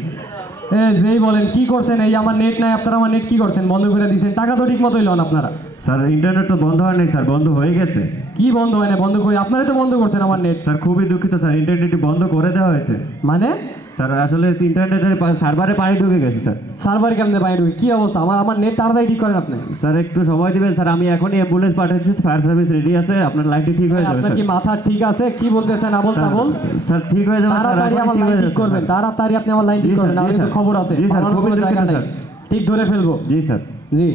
যেই বলেন কি করছেন? এই আমার নেট নাই, আপনারা আমার নেট কি করছেন? বন্ধ করে দিয়েছেন। টাকা তো ঠিক মতোই লন আপনারা। স্যার ইন্টারনেট তো বন্ধ হয় নাই স্যার, বন্ধ হয়ে গেছে। কি বন্ধ হয় না? বন্ধ করে আপনারাই তো বন্ধ করছেন আমার নেট। স্যার খুবই দুঃখিত স্যার, ইন্টারনেটটি বন্ধ করে দেওয়া হয়েছে। মানে স্যার আসলে ইন্টারনেটের সার্ভারে পানি ঢুকে গেছে স্যার। সার্ভারে কেমনে পানি ঢুকে? কি অবস্থা? আমার নেট তাড়াতাড়ি ঠিক করেন আপনি। স্যার একটু সময় দিবেন স্যার, আমি এখনই অ্যাম্বুলেন্স পাঠাচ্ছি, ফায়ার সার্ভিস রেডি আছে, আপনার লাইনটি ঠিক হয়ে যাবে। আপনার কি মাথা ঠিক আছে? কি বলতেছেন আবল তাবল? স্যার ঠিক হয়ে যাবে, তাড়াতাড়ি আমার লাইন ঠিক করবেন, তাড়াতাড়ি আপনি আমার লাইন ঠিক করবেন, আমার তো খবর আছে। জি স্যার, কোনো জায়গা নাই, ঠিক ধরে ফেলবো। জি স্যার। জি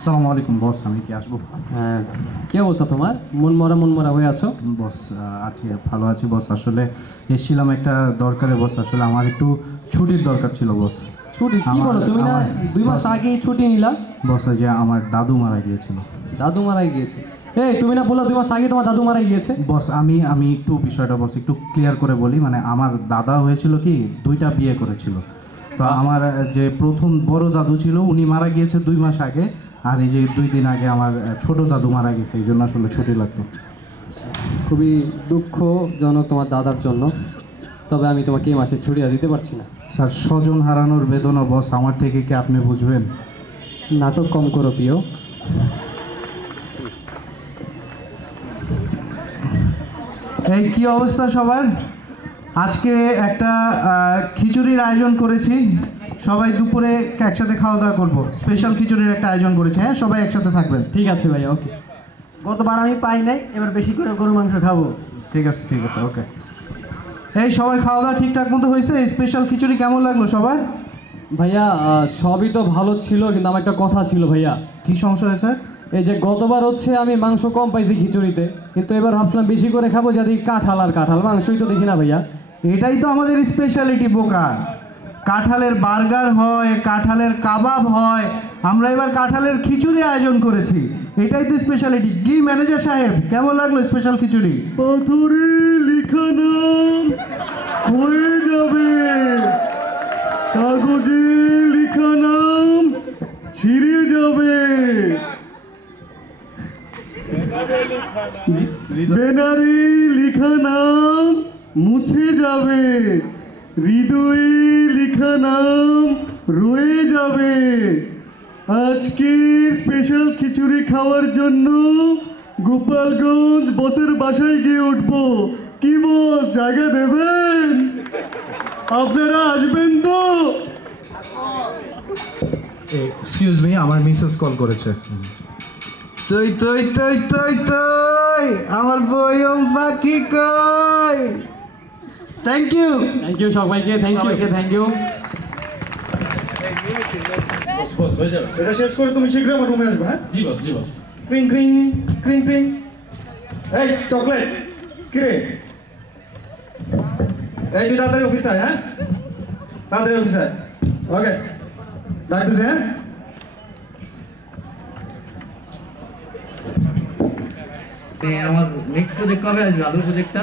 আসসালামু আলাইকুম বস, আমি কি আসবো? হ্যাঁ, কি অবস্থা তোমার? মন মরা হয়ে আছো? বস আছি, ভালো আছি বস। আসলে এসেছিলাম একটা দরকারে বস, আসলে আমার একটু ছুটির দরকার ছিল বস। ছুটি? কি বলো তুমি? না 2 মাস আগেই ছুটি নিলা? বস যে আমার দাদু মারা গিয়েছিল। দাদু মারা গিয়েছে? এই তুমি না বললো 2 মাস আগে তোমার দাদু মারা গিয়েছে? বস আমি একটু বিষয়টা বস একটু ক্লিয়ার করে বলি। মানে আমার দাদা হয়েছিল কি 2টা বিয়ে করেছিল। তো আমার যে প্রথম বড় দাদু ছিল উনি মারা গিয়েছে 2 মাস আগে, আর এই যে 2 দিন আগে আমার ছোট দাদু মারা গেছে, এই জন্য আসলে ছুটি লাগতো। খুবই দুঃখজনক তোমার দাদার জন্য, তবে আমি তোমাকে এই মাসে ছুটি দিতে পারছি না। স্যার স্বজন হারানোর বেদনা বস আমার থেকে কি আপনি বুঝবেন? নাটক কম করো প্রিয়। এই কি অবস্থা সবার? আজকে একটা খিচুড়ির আয়োজন করেছি, সবাই দুপুরে একসাথে খাওয়া দাওয়া করবো। স্পেশাল খিচুড়ির একটা আয়োজন করেছি, হ্যাঁ সবাই একসাথে থাকবেন। ঠিক আছে ভাইয়া, ওকে। গতবার আমি পাই নাই, এবার বেশি করে গরুর মাংস খাবো। ঠিক আছে ওকে। এই সবাই খাওয়া দাওয়া ঠিকঠাক মতো হয়েছে? স্পেশাল খিচুড়ি কেমন লাগলো সবার? ভাইয়া সবই তো ভালো ছিল, কিন্তু আমার একটা কথা ছিল ভাইয়া। কি সমস্যা হয়েছে? এই যে গতবার হচ্ছে আমি মাংস কম পাইছি খিচুড়িতে, কিন্তু এবার ভাবছিলাম বেশি করে খাবো, যদি কাঁঠাল আর কাঁঠাল, মাংসই তো দেখি না ভাইয়া। এটাই তো আমাদের স্পেশালিটি বোকা। কাঁঠালের বার্গার হয়, কাঁঠালের কাবাব হয়, আমরা এবার কাঁঠালের খিচুড়ি আয়োজন করেছি, এটাই তো স্পেশালিটি। কি ম্যানেজার সাহেব কেমন লাগলো স্পেশাল খিচুড়ি? পাথরে লিখা নাম হয়ে যাবে, কাগজে লিখা নাম ছিঁড়ে যাবে, ব্যানারে লিখা নাম মুছে যাবে, হৃদয়ে লিখা নাম রয়ে যাবে। আজকের স্পেশাল খিচুড়ি খাওয়ার জন্য গোপালগঞ্জ বসের বাসায় গিয়ে উঠবো। কি বস, জায়গা দেবেন? আপনারা আসবেন তো? এক্সকিউজ মি, আমার মিসেস কল করেছে। তুই তুই তুই তুই তুই আমার বয়ম পাখি কই। থ্যাংক ইউ সবাইকে, থ্যাংক ইউ। এটা শেষ করে তুমি শীঘ্রই আমার রুমে আসবে। হ্যাঁ জি বস, ক্রিং ক্রিং ক্রিং ক্রিং। এই চকলেট কি রে? এই তুই তাড়াতাড়ি অফিস আয়। হ্যাঁ তাড়াতাড়ি অফিস আয়। ওকে রাখতেছি। হ্যাঁ আমার নেক্সট প্রজেক্ট কবে আসবে? আদৌ প্রজেক্টটা?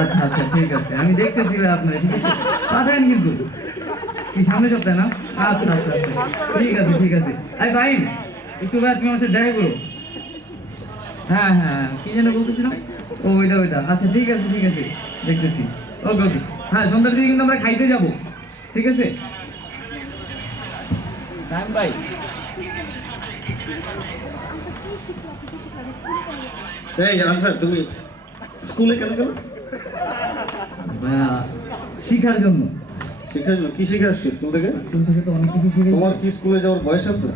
আচ্ছা ঠিক আছে, আমি দেখতেছি ভাই আপনার। ঠিক আছে পাঠান কিন্তু কি সামনে সপ্তাহে না? আচ্ছা ঠিক আছে। আরে ভাই একটু ভাই তুমি আমার সাথে দেখা করো। হ্যাঁ কি যেন বলতেছিলাম? ও ওইটা। আচ্ছা ঠিক আছে দেখতেছি। ওকে হ্যাঁ, সন্ধ্যার দিকে কিন্তু আমরা খাইতে যাবো। ঠিক আছে ভাই। এই আনসার, তুমি স্কুলে কেন গেল? শিখার জন্য। কি শিখে আসছো স্কুল থেকে? স্কুল থেকে তো অনেক কিছু শিখে। তোমার কি স্কুলে যাওয়ার বয়স আছে?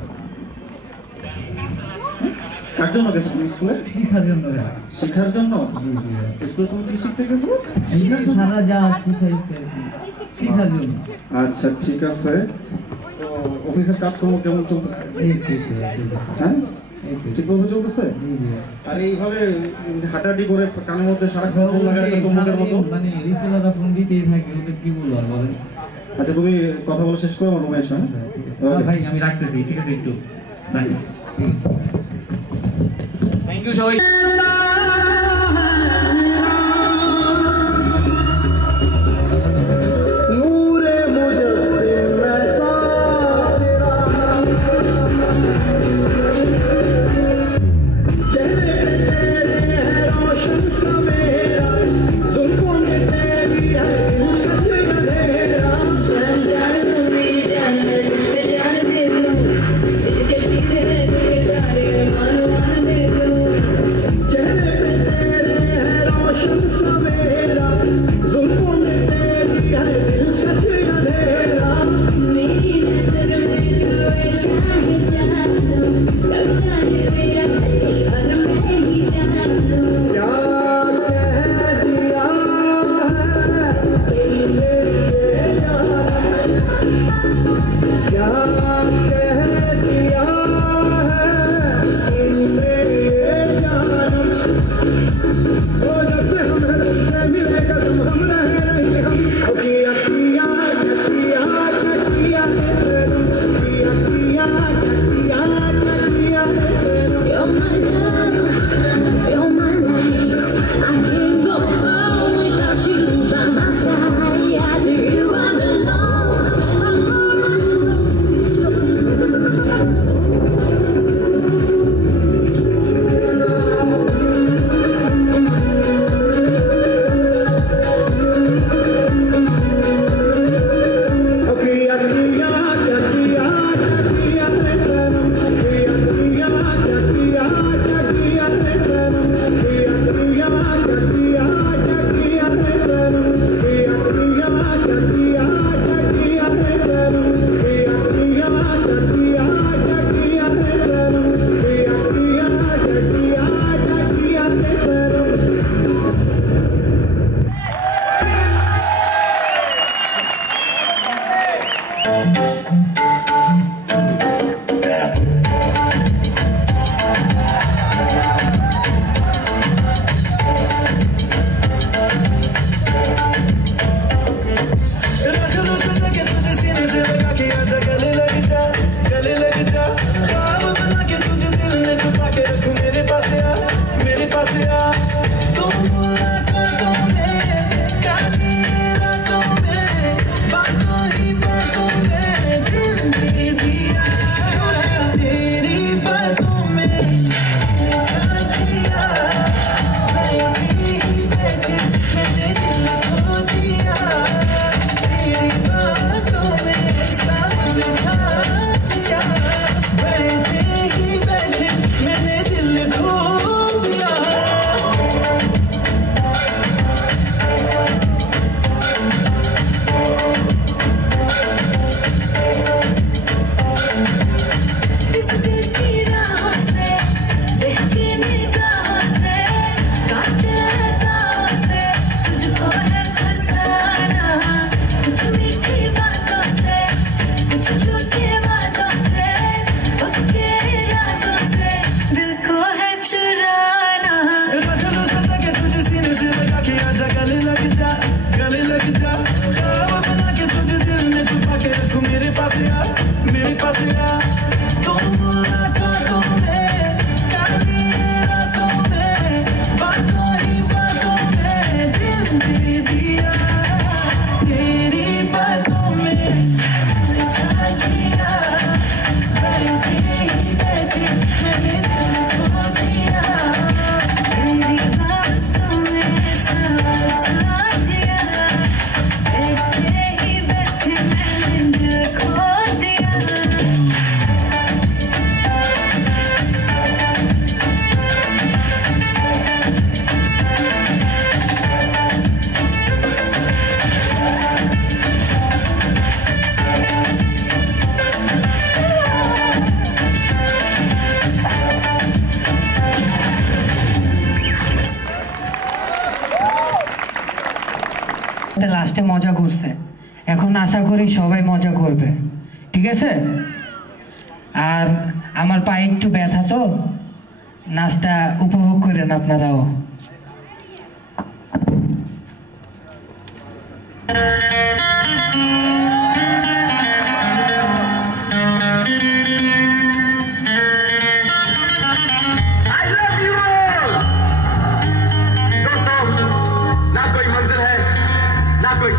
কার জন্য গেছো তুমি স্কুলে? শিখার জন্য। শিখার জন্য? স্কুলে তুমি কি শিখতে গেছো? সারা যা শিখাইছে শিখার জন্য। আচ্ছা ঠিক আছে। তো অফিসের কাজকর্ম কেমন চলতেছে? হ্যাঁ ঠিকভাবে চলতেছে? আর এইভাবে হাঁটাহাঁটি করে কানের মধ্যে সারাক্ষণ ফোন লাগায় একটা চমকের মতো, মানে রিসেলাররা ফোন দিতেই থাকে, ওদের কি বলবো আর বলেন। আচ্ছা তুমি কথা বলে শেষ করো, আমার রুমে এসো। ভাই আমি রাখতেছি, ঠিক আছে একটু বাই। থ্যাংক ইউ সবাই। नूरे मुझसे मैं লাস্টে মজা করছে, এখন আশা করি সবাই মজা করবে, ঠিক আছে? আর আমার পায়ে একটু ব্যথা, তো নাচটা উপভোগ করেন আপনারাও।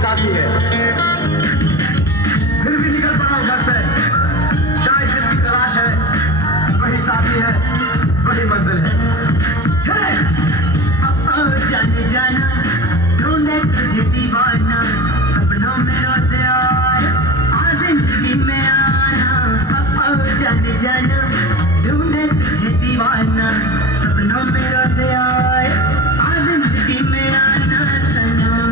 साथी है फिर भी निकल पड़ा घर से, शायद जिसकी तलाश है वही साथी है, वही मंजिल है। जाने जाना ढूंढे तुझे दीवाना, सपनों में रोते आए आज जिंदगी में आना। जाने जाना ढूंढे तुझे दीवाना, सपनों में रोते आए आज जिंदगी में आना। सनम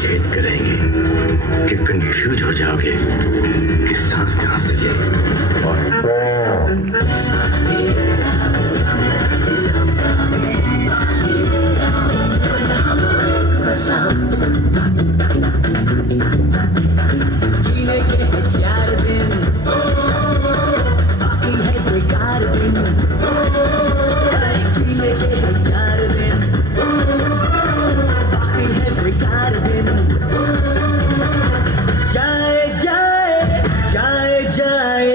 छेद करेंगे कि कंफ्यूज हो जाओगे कि सांस कहां से ले। जीने के 4 दिन बाकी है बेकार दिन, जीने के 4 दिन बाकी है बेकार दिन। जाए जाए जाए जाए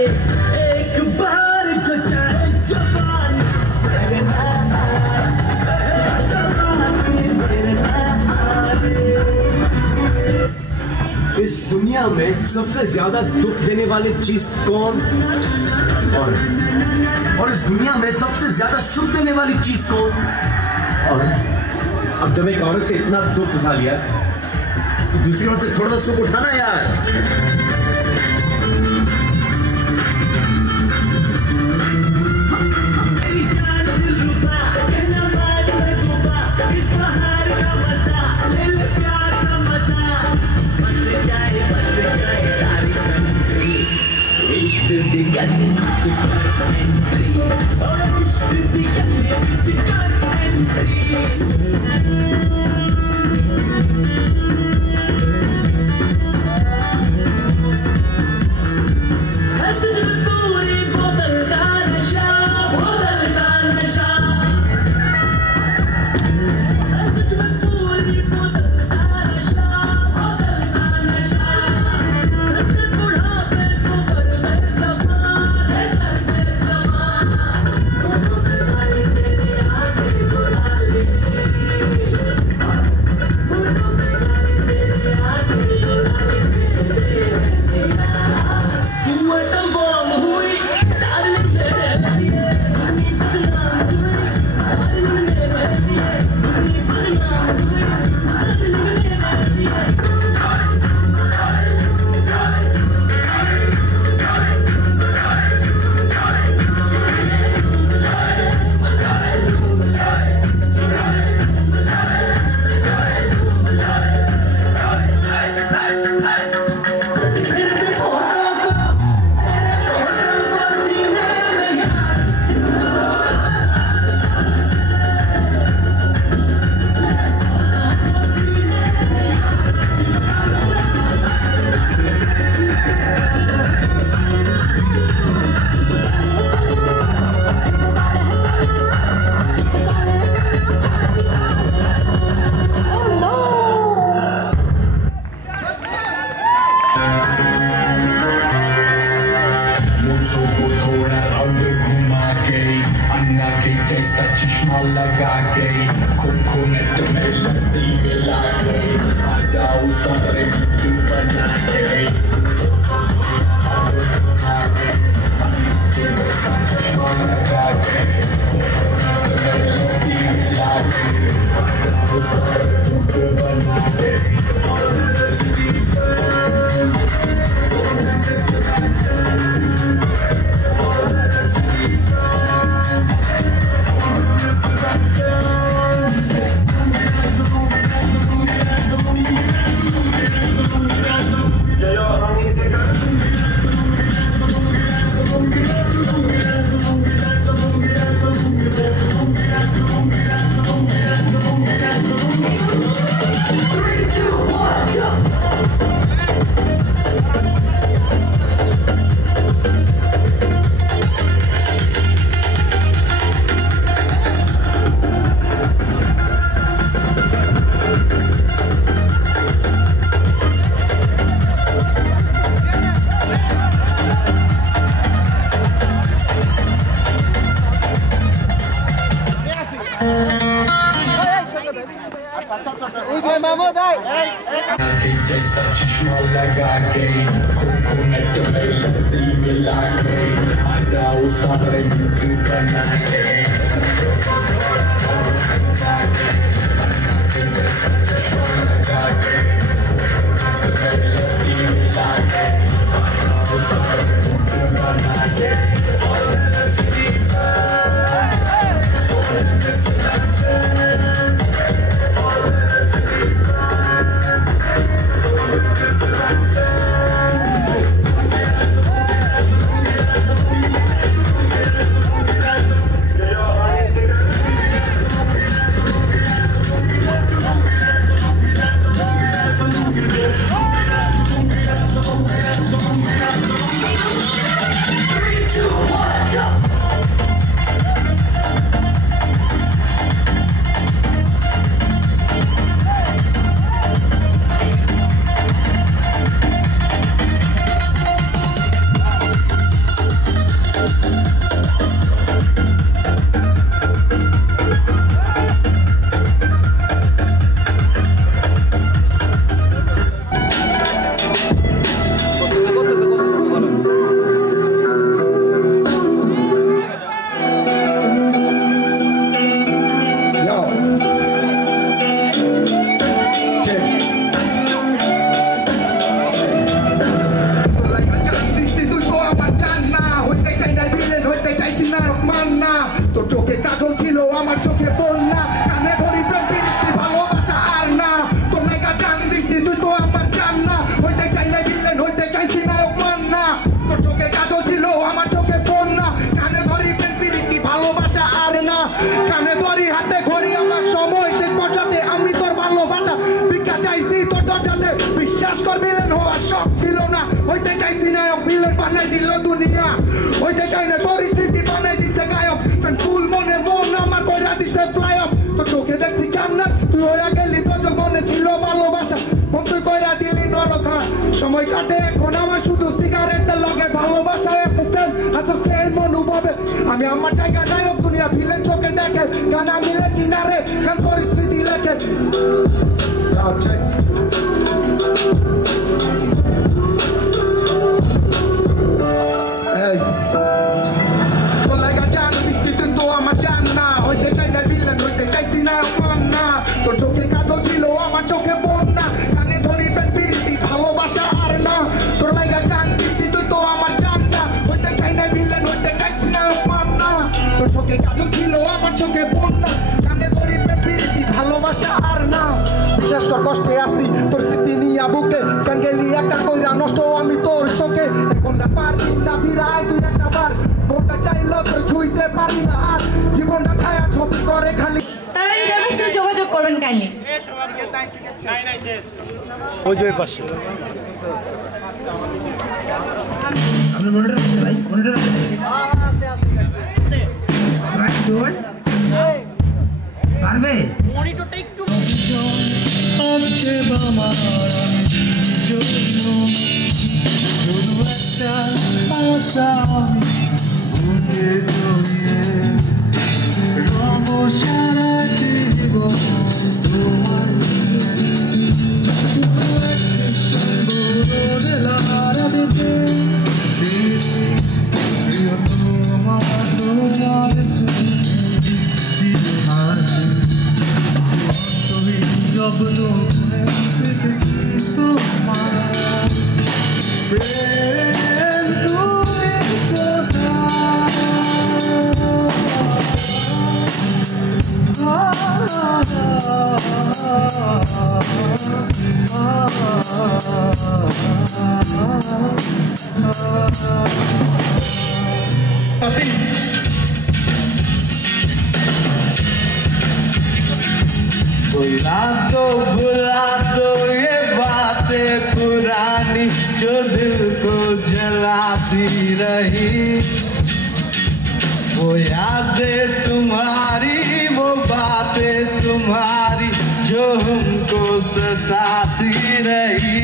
एक बार जो जाए जवान इस दुनिया में सबसे ज्यादा दुख देने वाली चीज कौन, और इस दुनिया में सबसे ज्यादा सुख देने वाली चीज कौन? और अब जब एक औरत से इतना दुख उठा लिया, दूसरी औरत से थोड़ा सा सुख उठाना यार। अन्ना के जैसा चश्मा लगा गई कोकोनट में लस्सी मिला गई आ जाओ सारे मिट्टी बना गई चश्मा लगा गई कोकोनट में लस्सी मिला गई आ जाओ सारे मिट्टी बना गई जैसा चश्मा लगा गई कोकोनट में लस्सी मिला गई आ जाओ सारे मिट्टी बना गई जैसा चश्मा लगा गई कोकोनट में लस्सी मिला गई आ जाओ सारे मिट्टी बना गई সময় কাটে এখন আমার শুধু সিগারেটের লগে ভালোবাসায় আছে মনোভাবে আমি আমার জায়গা নায়ক দুনিয়া ভিলেন চোখে দেখে গানা মিলে কিনারে গান পরিস্থিতি লেখে তোর লাগা জান মিষ্টি কিন্তু আমার জান না হইতে চাই না ভিলেন হইতে চাইছি না না তোর চোখে কাজল ছিল আমার চোখে বন্যা কানে ধরিবেন পিরিতি ভালোবাসা আর না তোর লাগা জান মিষ্টি তুই তো আমার জান না হইতে চাই না ভিলেন হইতে চাইছি না না তোর চোখে কাজল ছিল আমার চোখে বন্যা কানে ধরিবেন পিরিতি ভালোবাসা আর না বিশ্বাস কর কষ্টে আছি তোর স্মৃতি নিয়া বুকে কেন গেলি একা কইরা নষ্ট আমি তোর শোকে এখন না পারবি না ফিরাই তুই একটা বার মনটা চাইলো তোর ছুঁইতে পারি না আর জীবনটা ছায়া ছবি করে খালি তারা এই ব্যবসায় যোগাযোগ করবেন কাইন্ডলি ওই যে পাশে আপনি মনিটর আছে ভাই মনিটর আছে রাইট গুড পারবে মনিটরটা একটু আজকে আমার জন্য শুধু একটা আশা আমি বুকে জড়িয়ে স্বপ্ন দেখেছি তোমার প্রেম তুমি बुला दो ये बातें पुरानी जो दिल को जलाती रही वो यादें तुम्हारी वो बातें तुम्हारी जो हमको सताती रही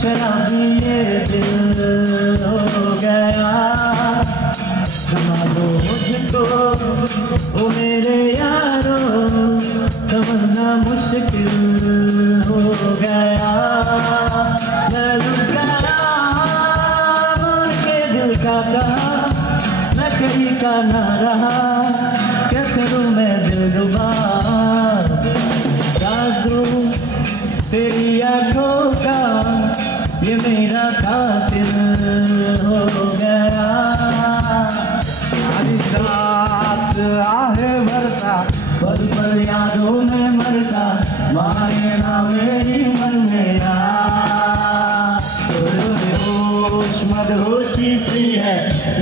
शराबी ये दिल हो गया संभालो मुझको ओ मेरे यारो समझना मुश्किल हो गया मैं रुक गया मन के दिल का कहा मैं कहीं का ना रहा क्या करूँ मैं दिल रुबा जादू तेरी आँखों का ये मेरा कातिल हो गया सारी रात आहे भरता पल पल यादों में मरता माने ना मेरी मन मेरा होश मदहोशी सी है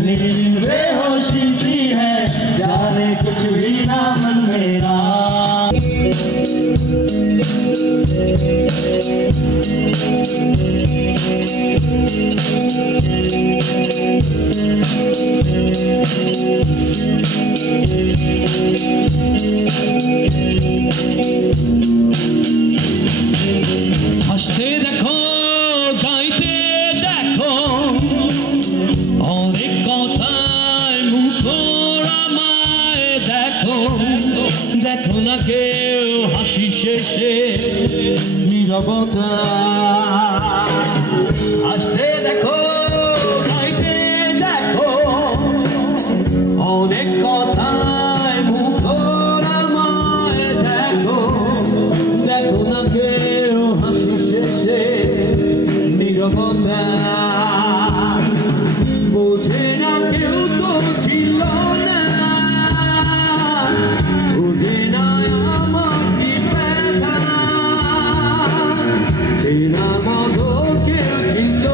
मेरी बेहोशी सी है जाने कुछ भी ना मन मेरा हंसते देखो गाइते देखो অনেক কথায় মুখর আমায় দেখো দেখো না কেউ হাসি শেষে নীরবতা হাসতে দেখো গাইতে দেখো অনেক কথায় মুখর আমায় দেখো দেখো না কেউ হাসি শেষে নীরবতা বোঝে না কেউ তো ছিল না বোঝে না আমার কি ব্যথা চেনা মতো কেউ ছিল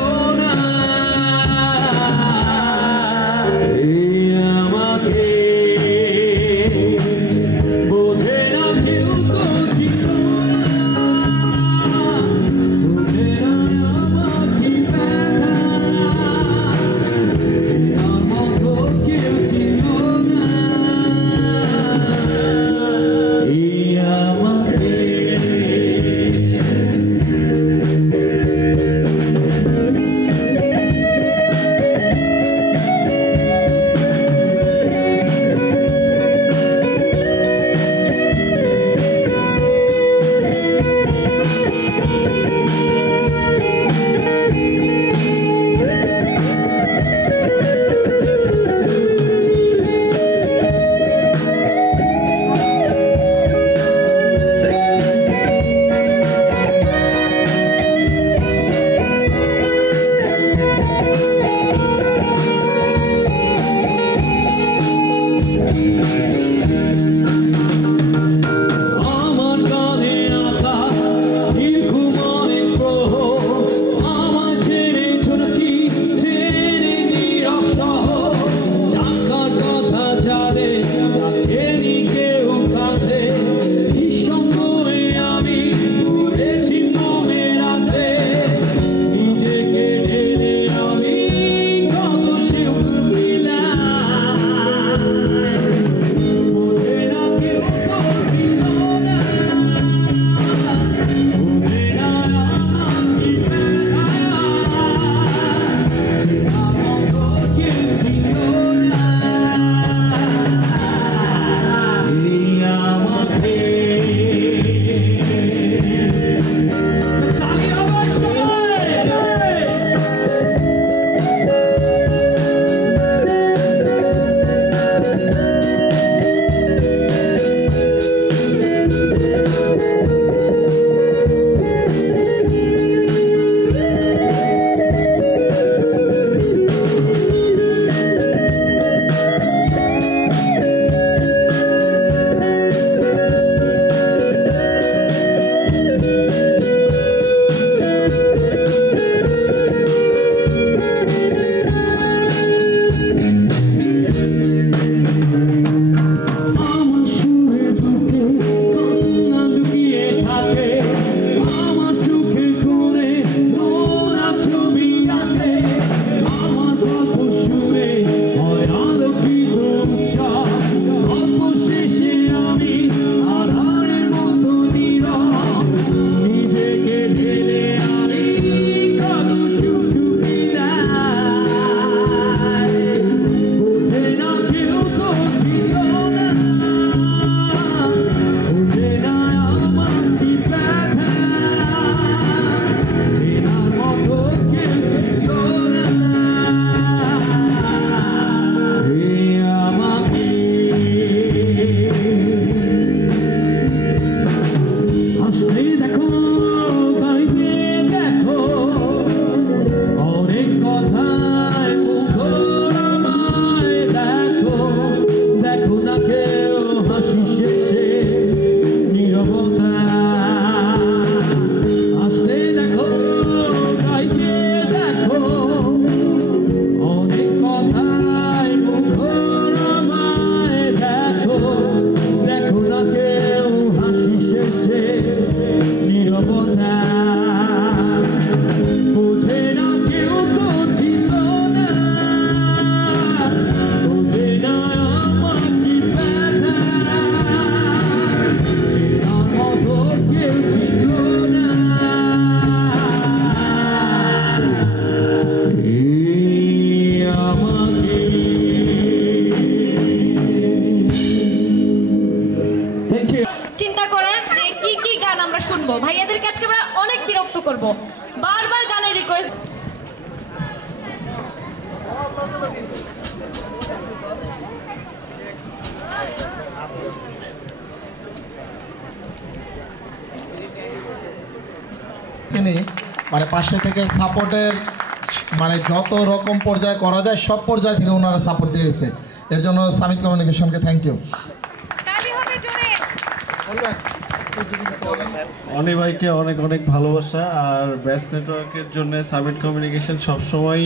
শুনবো, ভাইয়াদেরকে আজকে আমরা অনেক বিরক্ত করব, বারবার গানের রিকোয়েস্ট। মানে পাশে থেকে সাপোর্টের মানে যত রকম পর্যায়ে করা যায় সব পর্যায় থেকে ওনারা সাপোর্ট দিয়েছে, এর জন্য সামিট কমিউনিকেশনকে থ্যাংক ইউ। অনি ভাইকে অনেক অনেক ভালোবাসা, আর বেস্ট নেটওয়ার্কের জন্য সামিট কমিউনিকেশন সবসময়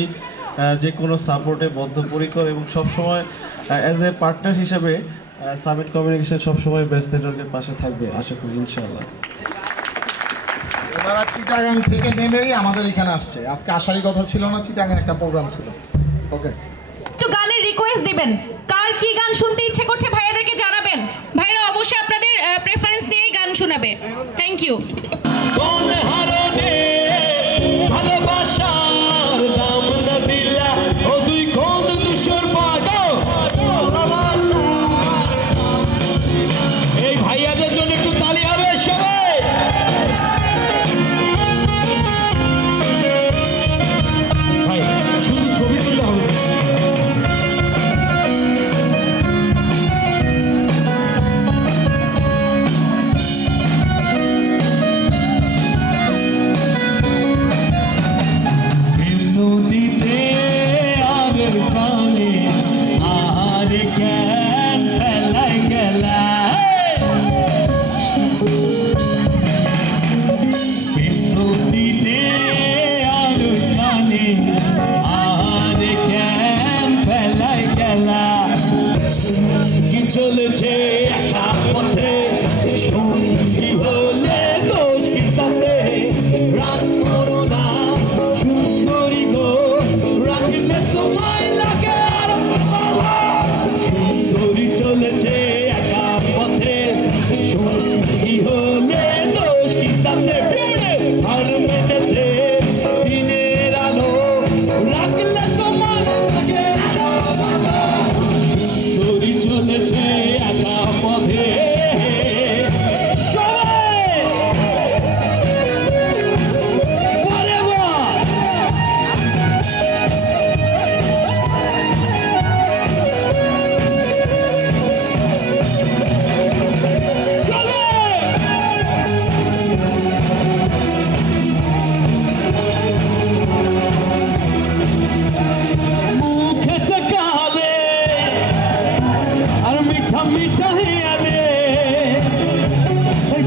যে কোনো সাপোর্টে বদ্ধপরিকর এবং সবসময় অ্যাজ এ পার্টনার হিসেবে সামিট কমিউনিকেশন সবসময় বেস্ট নেটওয়ার্কের পাশে থাকবে আশা করি ইনশাআল্লাহ। এবার চিটাগাং থেকে নেমেই আমাদের এখানে আসছে, আজকে আসারই কথা ছিল না, চিটাগাং একটা প্রোগ্রাম ছিল। ওকে, একটু গানের রিকোয়েস্ট দিবেন, কার কি গান শুনতে ইচ্ছে করছে ভাইয়াদেরকে জানাবেন, ভাইরা অবশ্যই আপনাদের প্রেফারেন্স নিয়েই গান শোনাবে। Thank you. চলেছে একা পথে সঙ্গী হলে দোষ কিসাতে রাত করো না সুন্দরী গো রাখলে তোমায় লাগে আর সুন্দরী চলেছে একা পথে সঙ্গী হলে দোষ কিসাতে আর মেটেছে দিনের আলো রাখলে তোমায় লাগে সুন্দরী চলেছে একা পথে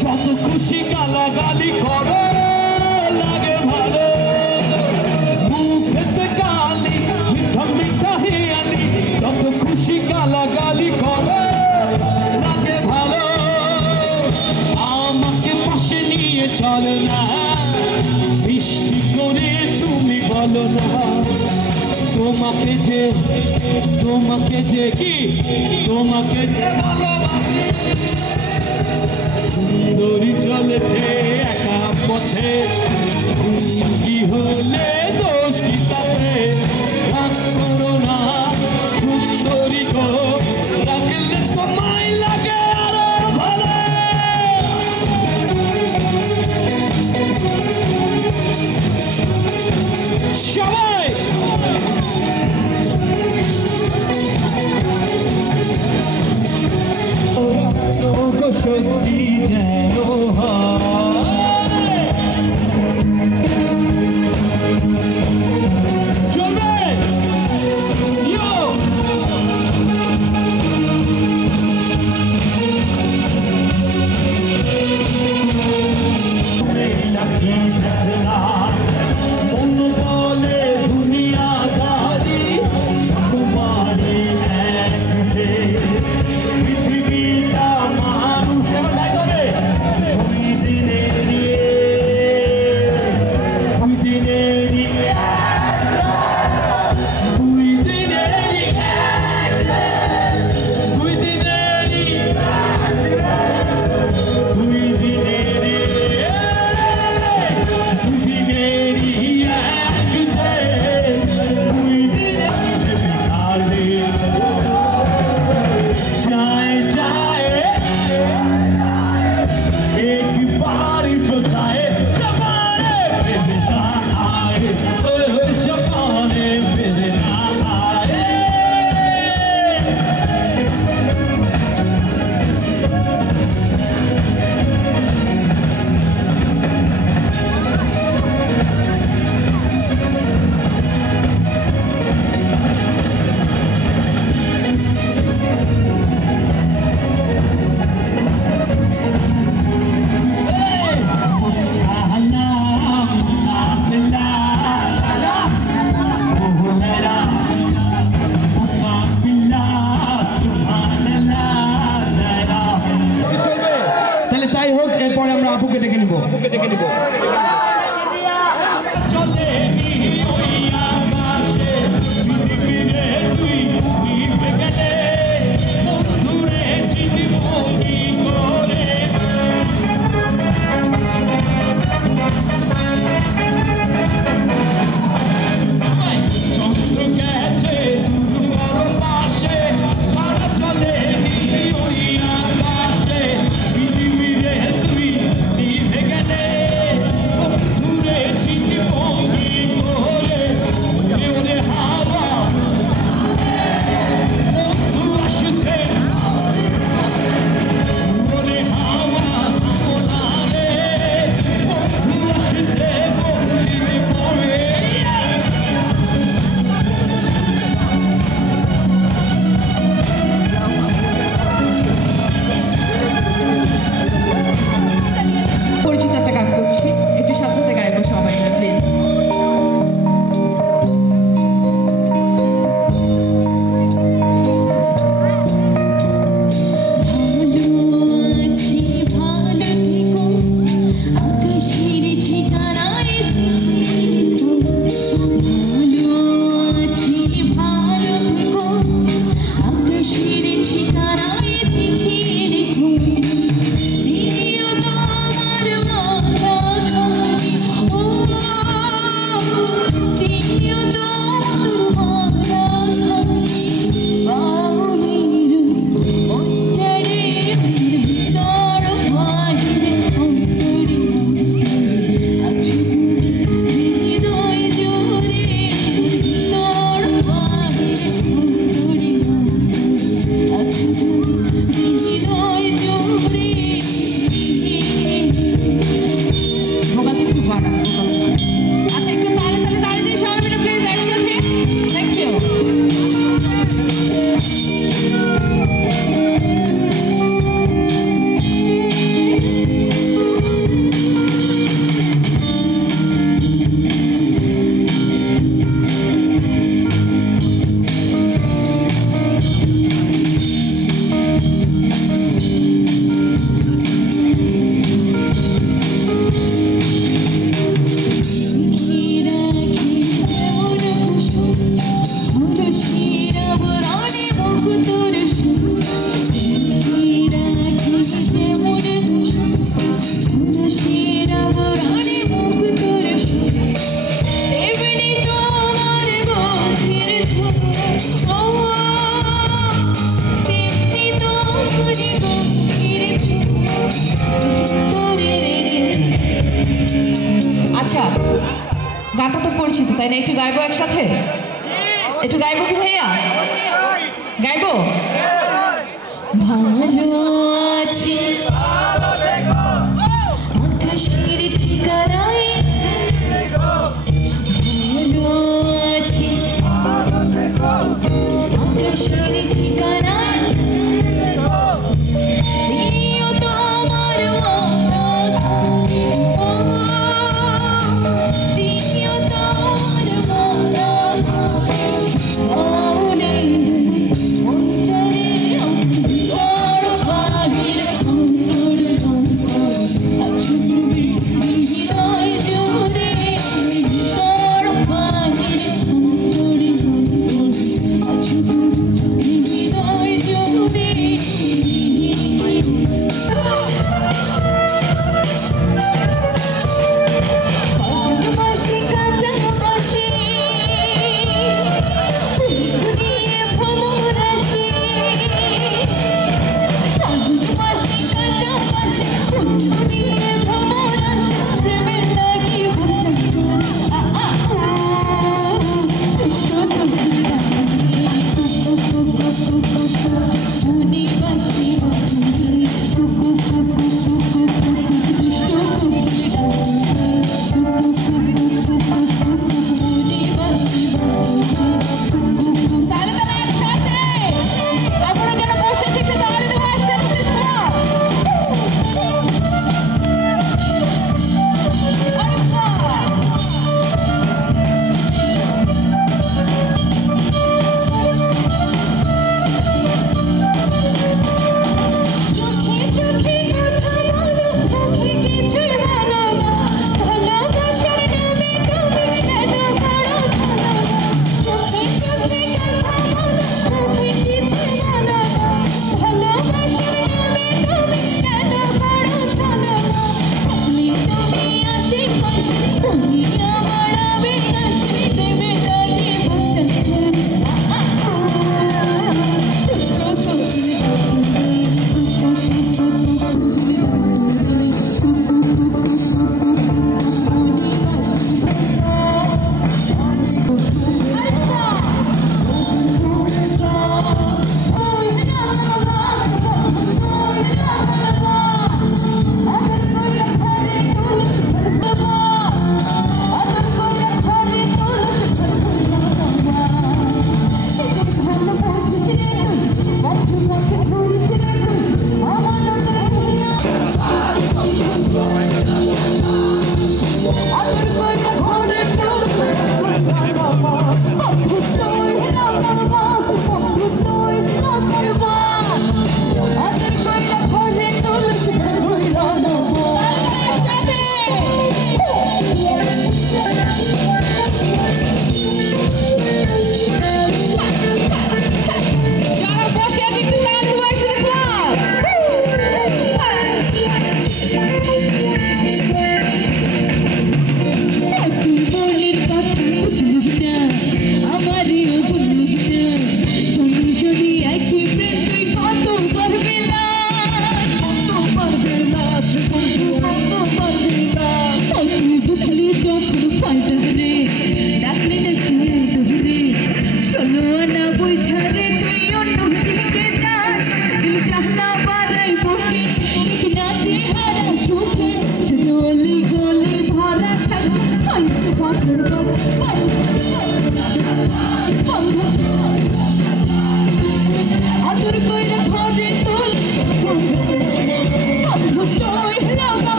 যত খুশি গালাগালি করো লাগে ভালো মুখেতে গালি মিঠা মিঠা হেয়ালি যত খুশি গালাগালি করো লাগে ভালো আমাকে পাশে নিয়ে চলে না বৃষ্টি করে তুমি বলো না তোমাকে যে কি তোমাকে যে ভালোবাসি সুন্দরী চলেছে একা পথে কি হলে দোষ কি তাতে রাগ করো না সুন্দরী গো রাখলে সময় লাগে আরো ভালো সবাই সত্যি যেন ডেকে নিব গানটা তো পরিচিত তাই না, একটু গাইবো একসাথে, একটু গাইবো কি ভাইয়া, গাইবো? ভালো আছি আকাশের ঠিকানায়, ভালো আছি আকাশের ঠিকানায়, দিও তোমার মালা দিও তোমার মালা মনের মনটারে অন্তর বাহিরে Baba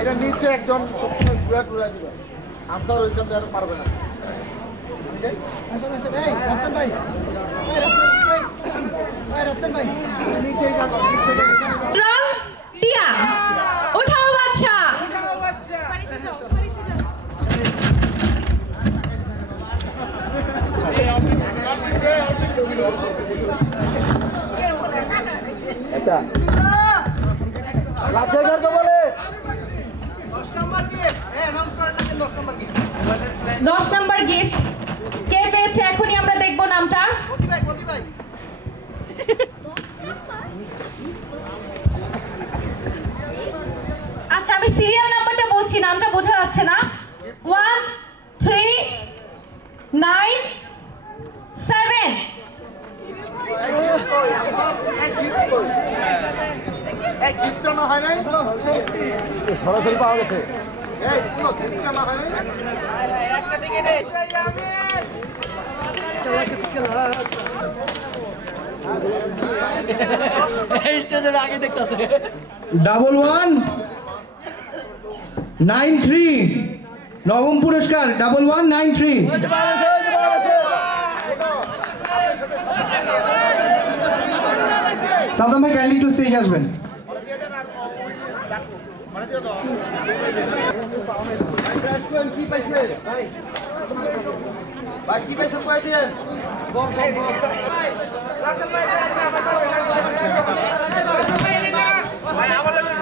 এটা নিচে একজন সবসময় ঘুরা ঘুরা দিবে আনসার ওইখান দিয়ে আর পারবে না টিয়া উঠাও বাচ্চা রাজশেখর কে বলে 10 নম্বর গিফট কে পেয়েছে এখনই আমরা দেখব নামটা আচ্ছা আমি সিরিয়াল নাম্বারটা বলছি নামটা বোঝা যাচ্ছে না 1 3 9 7 সরাসরি পাওয়া গেছে ডাবল 193 নবম পুরস্কার ডাবল 193 সালমান ভাই কাইন্ডলি টু স্টেজ আসবেন কি পাইছে ভাই কি পাইছে কই দিয়ে বম বম বম ভাই আমার লাগবে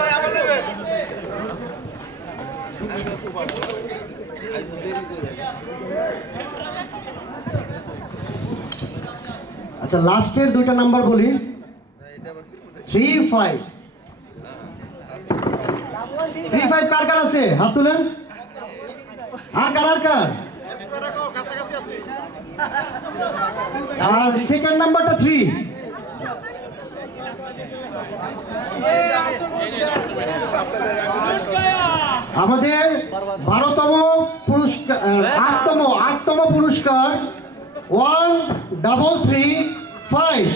আচ্ছা লাস্টের দুইটা নাম্বার বলি 35 35 কার কার আছে হাত তুলেন আর কার আর সেকেন্ড নাম্বারটা 3 আমাদের 12তম পুরস্কার 8তম পুরস্কার 1335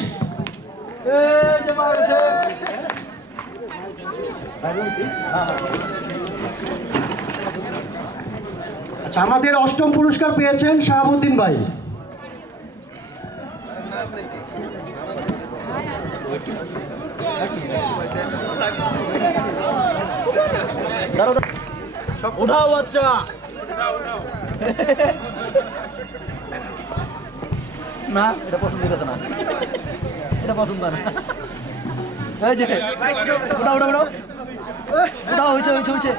আচ্ছা আমাদের 8ম পুরস্কার পেয়েছেন শাহাবুদ্দিন ভাই উঠাও বাচ্চা না এটা পছন্দ হইতেছে না এটা পছন্দ না এই যে উঠাও উঠাও উঠাও উঠাও হইছে হইছে হইছে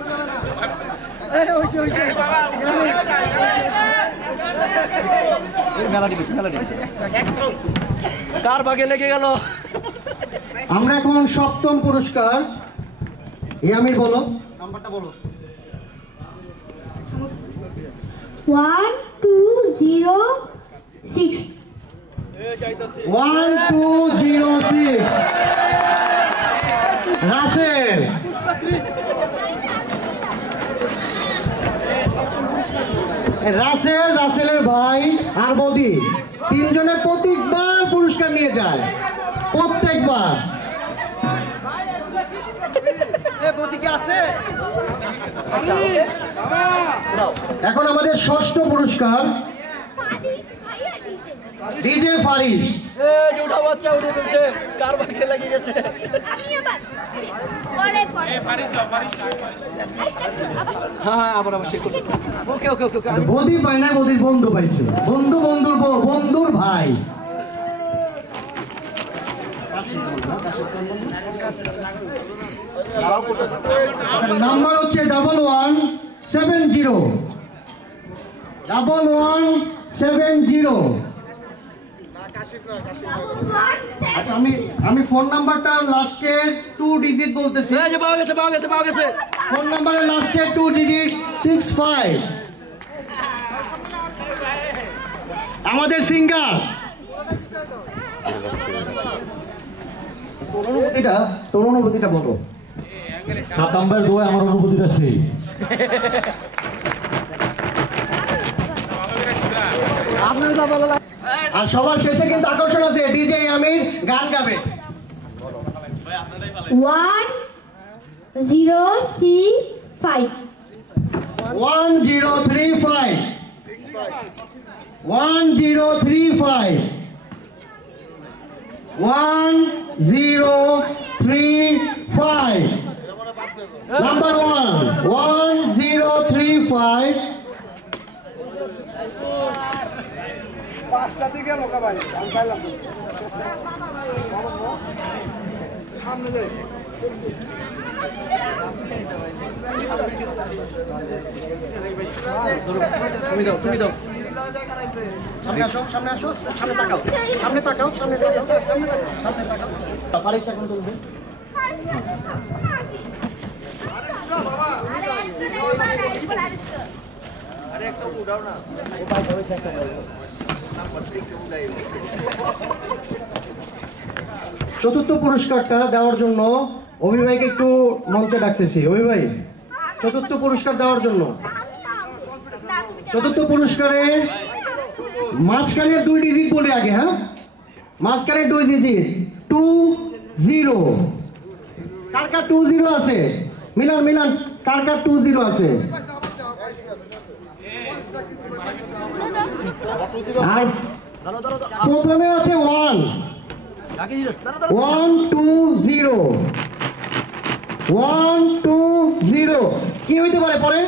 কার ভাগে লেগে গেল আমরা এখন 7ম পুরস্কার ইয়ামির বলো নাম্বারটা বলো 1206 1206 রাসেল রাসেলের ভাই আর বৌদি তিনজনে প্রত্যেকবার পুরস্কার নিয়ে যায় প্রত্যেকবার এখন আমাদের 6ষ্ঠ পুরস্কার ডিজে ফারিস উঠাও বাচ্চা উঠে ফেলছে কার ভাগে লেগে গেছে হ্যাঁ আবার শেখ ওকে ওকে ওকে বৌদি পায় না বৌদির বন্ধু পাইছে বন্ধুর ভাই নাম্বার হচ্ছে 1170 আচ্ছা আমি ফোন নাম্বারটা লাস্টে 2 ডিজিট বলতেছি। এই যে পাওয়া গেছে। ফোন নাম্বারের লাস্টে 2 ডিজিট 65। আমাদের সিঙ্গার তোর অনুভূতিটা বলো। 7 নাম্বার দোয়া আমার অনুভূতিটা সেই। আর সবার শেষে কিন্তু আকর্ষণ আছে, ডিজে আমির গান গাবে। 1035 1035 1035 1035 নাম্বার 1 1035। পাঁচটা দিকে লোকা ভাই আমি পাইলাম সামনে যাই। তুমি দাও সামনে আসো সামনে তাকাও পারিস এখন তুলবে। চতুর্থ পুরস্কারটা দেওয়ার জন্য অভি ভাইকে একটু মঞ্চে ডাকতেছি। অভি ভাই, চতুর্থ পুরস্কার দেওয়ার জন্য। চতুর্থ পুরস্কারের মাঝখানে 2 ডিজিট বলে আগে, হ্যাঁ মাঝখানে 2 ডিজিট 20। কার 20 আছে? মিলান কার 20 আছে? আর প্রথমে আছে 1 120 120 কি হইতে পারে পরে?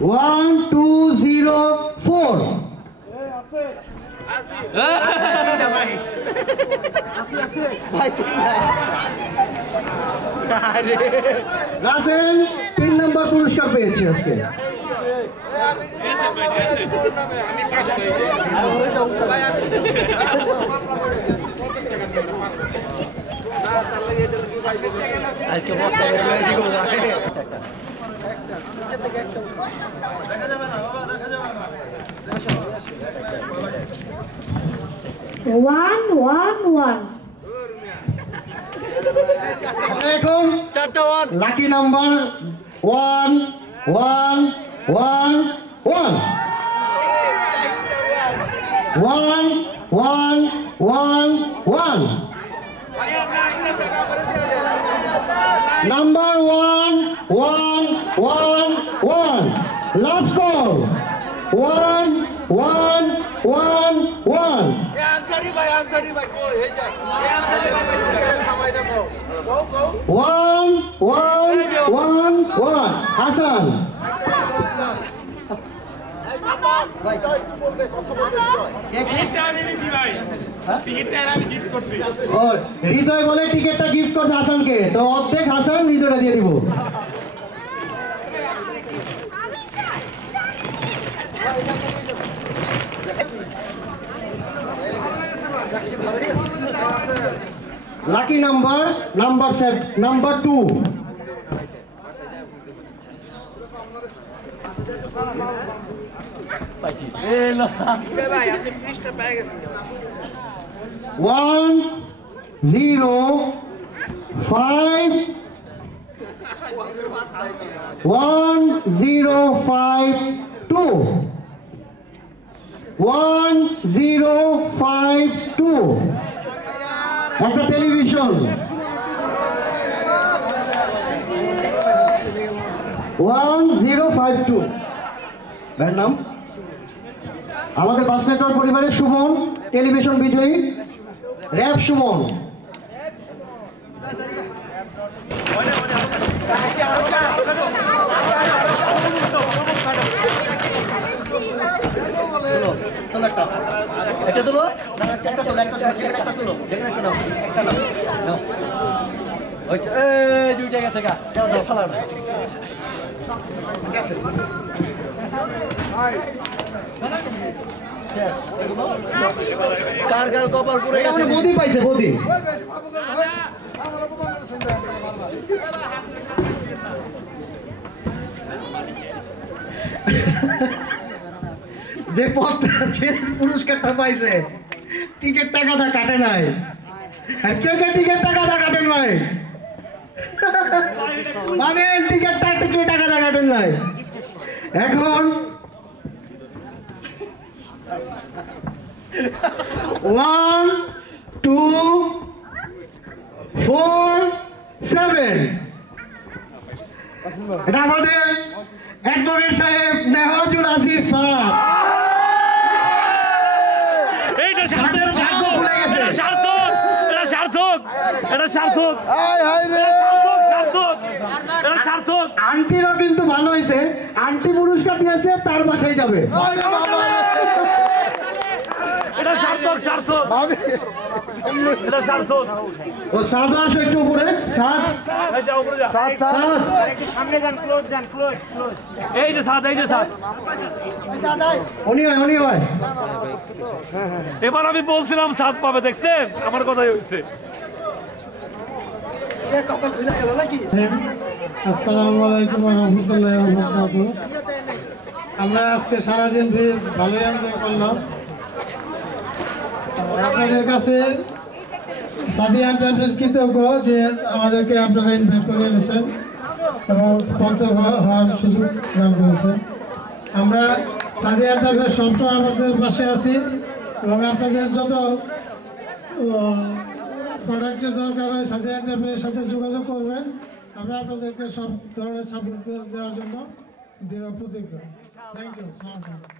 1204 রাসেল 3 নম্বর পুরস্কার পেয়েছে আজকে। আজকে বস্তা বের হয়েছে গো। এখন lucky number 1 1 1 1 1 1 1 1 number 1 1 1 1 last call 1 1 1 1 1 1 1 1 Hasan Hridoy বলে টিকিটটা গিফট করছে হাসানকে, তো অর্ধেক হাসান হৃদয়টা দিয়ে দিব। লাকি নাম্বার 2 1052 একটা টেলিভিশন 1052 ভাইয়ের নাম আমাদের বাস নেটওয়ার্ক পরিবারের সুমন, টেলিভিশন বিজয়ী র‍্যাব সুমন। একটা তুলো একটা তুলো একটা তুলো জুটে গেছে গা ফালা কার কার কপাল পুরো গেছে বদি পাইছে বদি যে পুরস্কারটা পাইছে টিকিট টাকাটা কাটে নাই আর কে কে টিকিট টাকাটা কাটেন নাই মানে টিকিট টাকাটা কাটেন নাই এখন 1 2 4 7 এটা আমাদের অ্যাডভোকেট সাহেব মেহজুর আসিফ স্যার এইটা সার্থক এটা সার্থক এটা সার্থক এটা সার্থক হাই হাই রে সার্থক এটা সার্থক আন্টিরও কিন্তু ভালো হয়েছে আন্টি পুরস্কার দিয়েছে তার বাসায় যাবে এটা সার্থক সার্থক এটা সার্থক ও সাত আসো একটু উপরে সাত এই যাও উপরে যা সাত সাত একটু সামনে যান ক্লোজ এই যে সাত উনি হয় এবার আমি বলছিলাম সাত পাবে দেখছেন আমার কথাই হইছে আসসালামু আলাইকুম ওয়া রাহমাতুল্লাহি ওয়া বারাকাতুহু আমরা আজকে সারাদিন ভালোই এনজয় করলাম আপনাদের কাছে সাদিয়া এন্টারপ্রাইজ কৃতজ্ঞ যে আমাদেরকে আপনারা ইনভাইট করে এনেছেন এবং স্পন্সর হওয়ার সুযোগ দান করেছেন আমরা সাদিয়া এন্টারপ্রাইজ সবসময় আমাদের পাশে আছি এবং আপনাদের যত প্রোডাক্টের দরকার হয় সাদিয়া এন্টারপ্রাইজের সাথে যোগাযোগ করবেন আমরা আপনাদেরকে সব ধরনের সাপোর্ট দেওয়ার জন্য দৃঢ় প্রতিজ্ঞ থ্যাংক ইউ